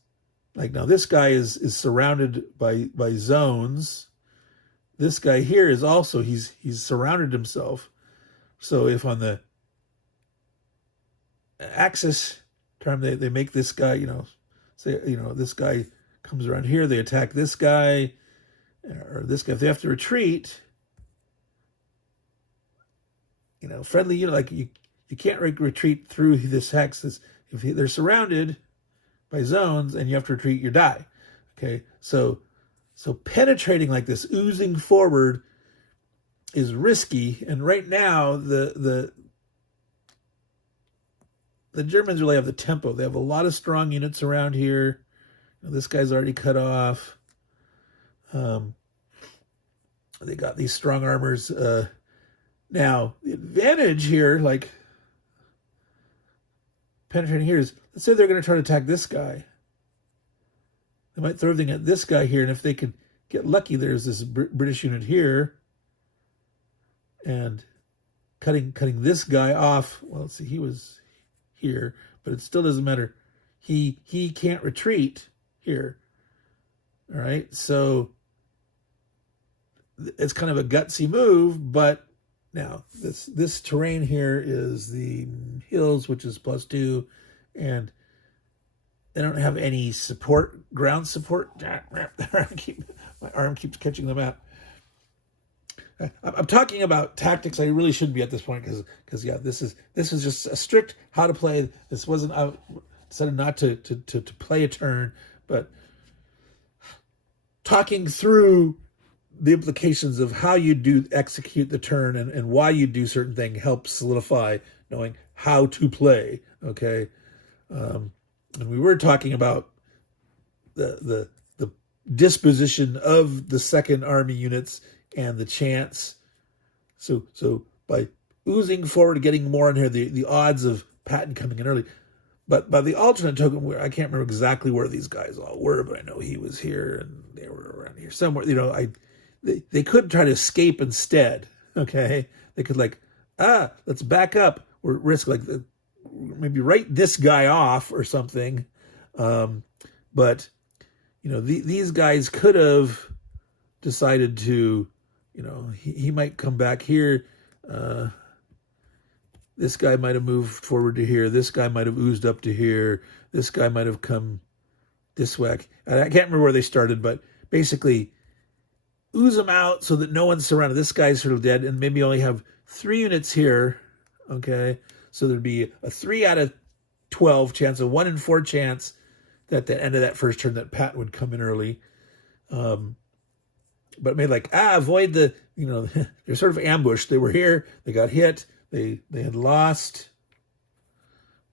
like now this guy is surrounded by zones. This guy here is also, he's surrounded himself. So if on the Axis term they make this guy, say this guy comes around here, they attack this guy or this guy. If they have to retreat, friendly, like you can't retreat through this hex. If they're surrounded by zones and you have to retreat, you die. Okay, so penetrating like this, oozing forward, is risky. And right now, the Germans really have the tempo. They have a lot of strong units around here. This guy's already cut off. They got these strong armors. Now, the advantage here, like penetrating here, is, let's say they're going to try to attack this guy. They might throw everything at this guy here, and if they could get lucky, there's this British unit here, and cutting this guy off. Well, let's see, he was here, but it still doesn't matter. He can't retreat here. All right, so it's kind of a gutsy move, but now this terrain here is the hills, which is +2, and they don't have any support, ground support. My arm keeps catching the map. I'm talking about tactics. I really shouldn't be at this point because yeah, this is just a strict how to play. This wasn't decided not to play a turn, but talking through the implications of how you do execute the turn and why you do certain thing helps solidify knowing how to play. Okay, and we were talking about the disposition of the second army units and the chance. So by oozing forward, getting more in here, the odds of Patton coming in early. But by the alternate token, where I can't remember exactly where these guys all were, but I know he was here and they were around here somewhere. You know, they could try to escape instead. Okay, they could let's back up or risk maybe write this guy off or something. But you know, these guys could have decided to, you know, he might come back here. This guy might have moved forward to here. This guy might have oozed up to here. This guy might have come this way. I can't remember where they started, but basically ooze them out so that no one's surrounded. This guy's sort of dead, and maybe only have 3 units here. Okay, so there'd be a 3 out of 12 chance, a 1 in 4 chance that at the end of that first turn that Pat would come in early. But made avoid the, you know, they're sort of ambushed. They were here, they got hit, they had lost,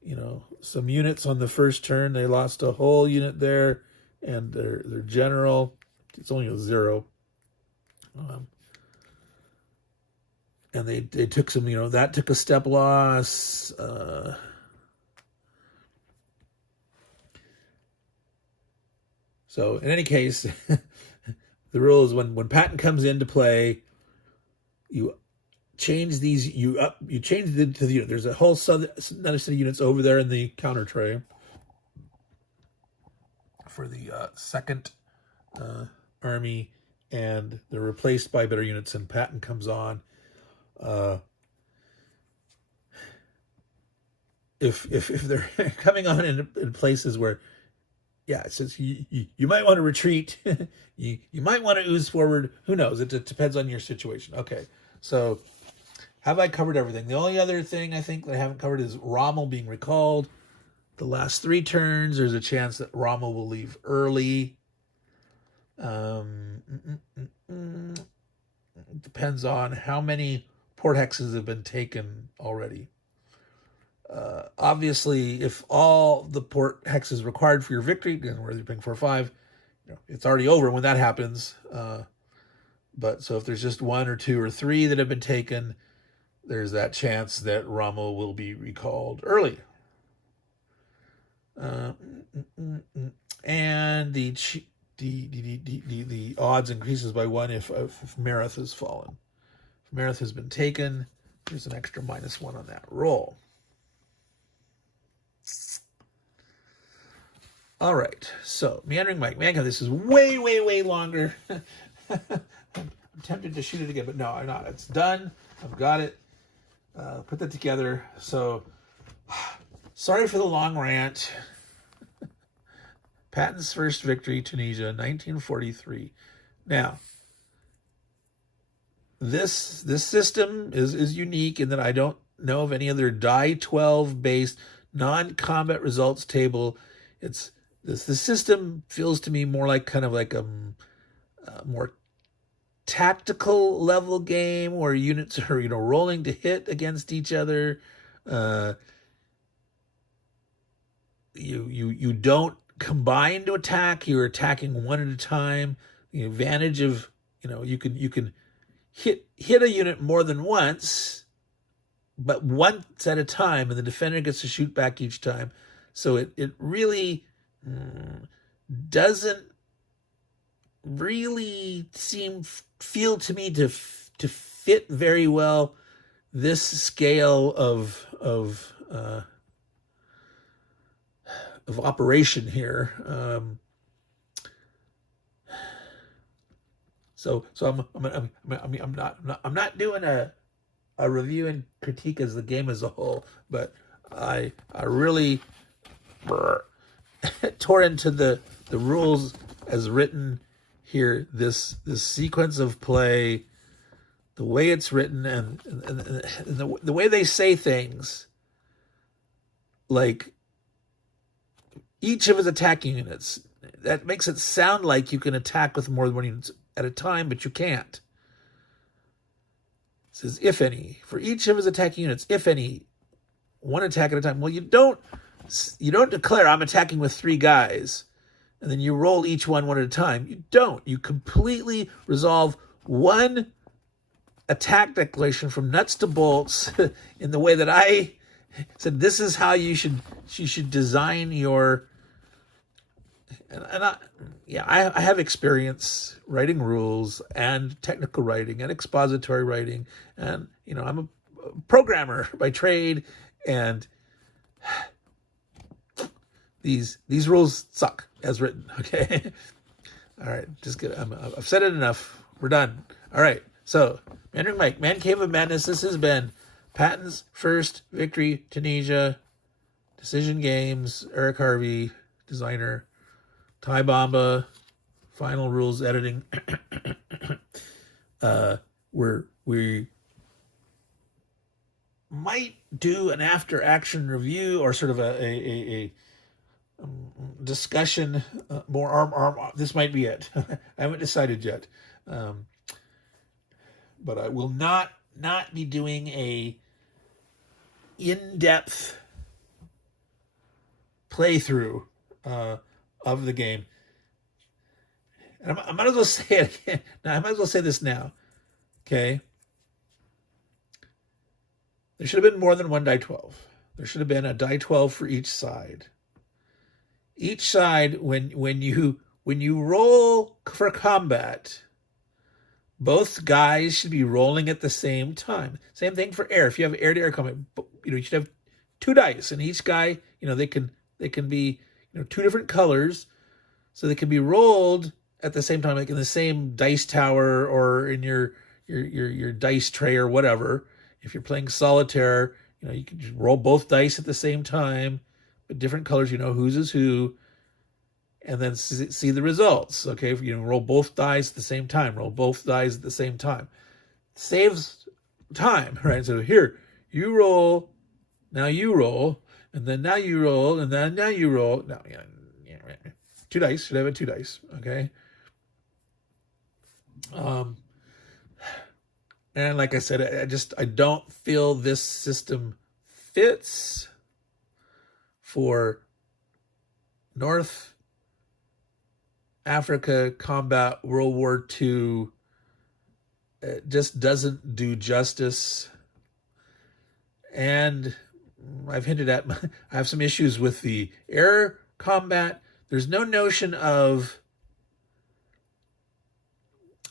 you know, some units on the first turn. They lost a whole unit there, and their general, it's only a 0. And they took some, you know, that took a step loss. So in any case, the rule is when Patton comes into play, you change these, you change to the unit. There's a whole another set of units over there in the counter tray for the second army, and they're replaced by better units, and Patton comes on. If they're coming on in places where, yeah, it says you might want to retreat, you might want to ooze forward. Who knows? It depends on your situation. Okay, so have I covered everything? The only other thing I think that I haven't covered is Rommel being recalled. The last 3 turns, there's a chance that Rommel will leave early. It depends on how many port hexes have been taken already. Obviously, if all the port hexes required for your victory, again, whether you're paying 4 or 5, you know, it's already over when that happens. But so if there's just 1 or 2 or 3 that have been taken, there's that chance that Rommel will be recalled early. And the odds increases by 1 if Meredith has fallen. If Meredith has been taken, there's an extra -1 on that roll. All right, so Meandering Mike. Man, this is way, way, way longer. I'm tempted to shoot it again, but no, I'm not. It's done. I've got it. Put that together. So, sorry for the long rant. Patton's first victory, Tunisia, 1943. Now, this system is unique in that I don't know of any other die 12 based non-combat results table. It's the system feels to me more like kind of like a more tactical level game where units are, you know, rolling to hit against each other. You don't combine to attack. You're attacking one at a time. The advantage of, you know, you can hit a unit more than once, but once at a time, and the defender gets to shoot back each time. So it really doesn't really feel to me to fit very well this scale of operation here. So I'm not doing a review and critique as the game as a whole, but I really tore into the rules as written here. This sequence of play, the way it's written, and the way they say things, like each of his attacking units, that makes it sound like you can attack with more than 1 unit. at a time, but you can't. It says, if any. For each of his attacking units, if any, one attack at a time. Well, you don't declare, I'm attacking with 3 guys, and then you roll each one at a time. You don't. You completely resolve one attack declaration from nuts to bolts in the way that I said this is how you should design your. And I have experience writing rules and technical writing and expository writing, and I'm a programmer by trade, and these rules suck as written. Okay, all right, just get. I've said it enough. We're done. All right, so Meandering Mike, Man Cave of Madness. This has been Patton's first victory, Tunisia. Decision Games, Eric Harvey, designer. Ty Bamba, final rules editing. We might do an after action review or sort of a discussion. More arm. This might be it. I haven't decided yet, but I will not be doing a in-depth playthrough of the game. And I might as well say it again. Now, I might as well say this now. Okay? There should have been more than one die 12. There should have been a die 12 for each side. Each side, when you roll for combat, both guys should be rolling at the same time. Same thing for air. If you have air-to-air combat, you should have 2 dice, and each guy, they can be 2 different colors, so they can be rolled at the same time, like in the same dice tower or in your dice tray or whatever. If you're playing solitaire, you can just roll both dice at the same time, but different colors. Whose is who, and then see the results. Okay, if you roll both dice at the same time, roll both dice at the same time, saves time, right? So here you roll, now you roll. And then now you roll, and then now you roll. No, 2 dice. Should have it 2 dice. Okay. And like I said, I don't feel this system fits for North Africa combat World War II. It just doesn't do justice. And I've hinted at, I have some issues with the air combat. There's no notion of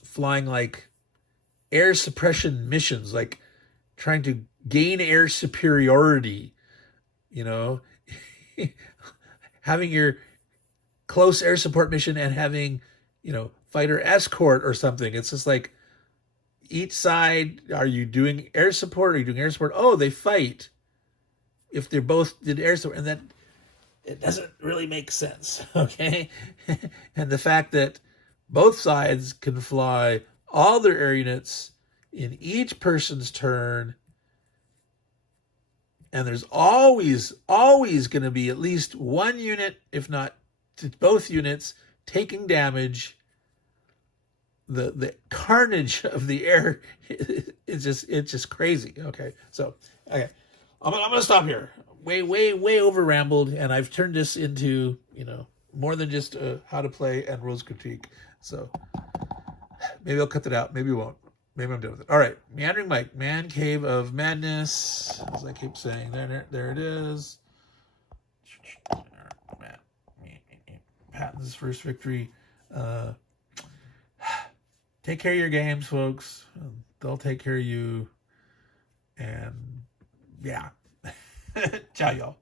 flying like air suppression missions, like trying to gain air superiority, having your close air support mission and having, fighter escort or something. It's just like each side, are you doing air support? Are you doing air support? Oh, they fight. If they both did air support, and that it doesn't really make sense, okay? And the fact that both sides can fly all their air units in each person's turn, and there's always going to be at least one unit, if not both units, taking damage. The carnage of the air it's just crazy. Okay, so okay. I'm going to stop here. Way over rambled, and I've turned this into, more than just how to play and rules critique. So maybe I'll cut that out. Maybe I won't. Maybe I'm done with it. All right. Meandering Mike, Man Cave of Madness. As I keep saying, there it is. Patton's first victory. Take care of your games, folks. They'll take care of you. And yeah. Ciao, y'all.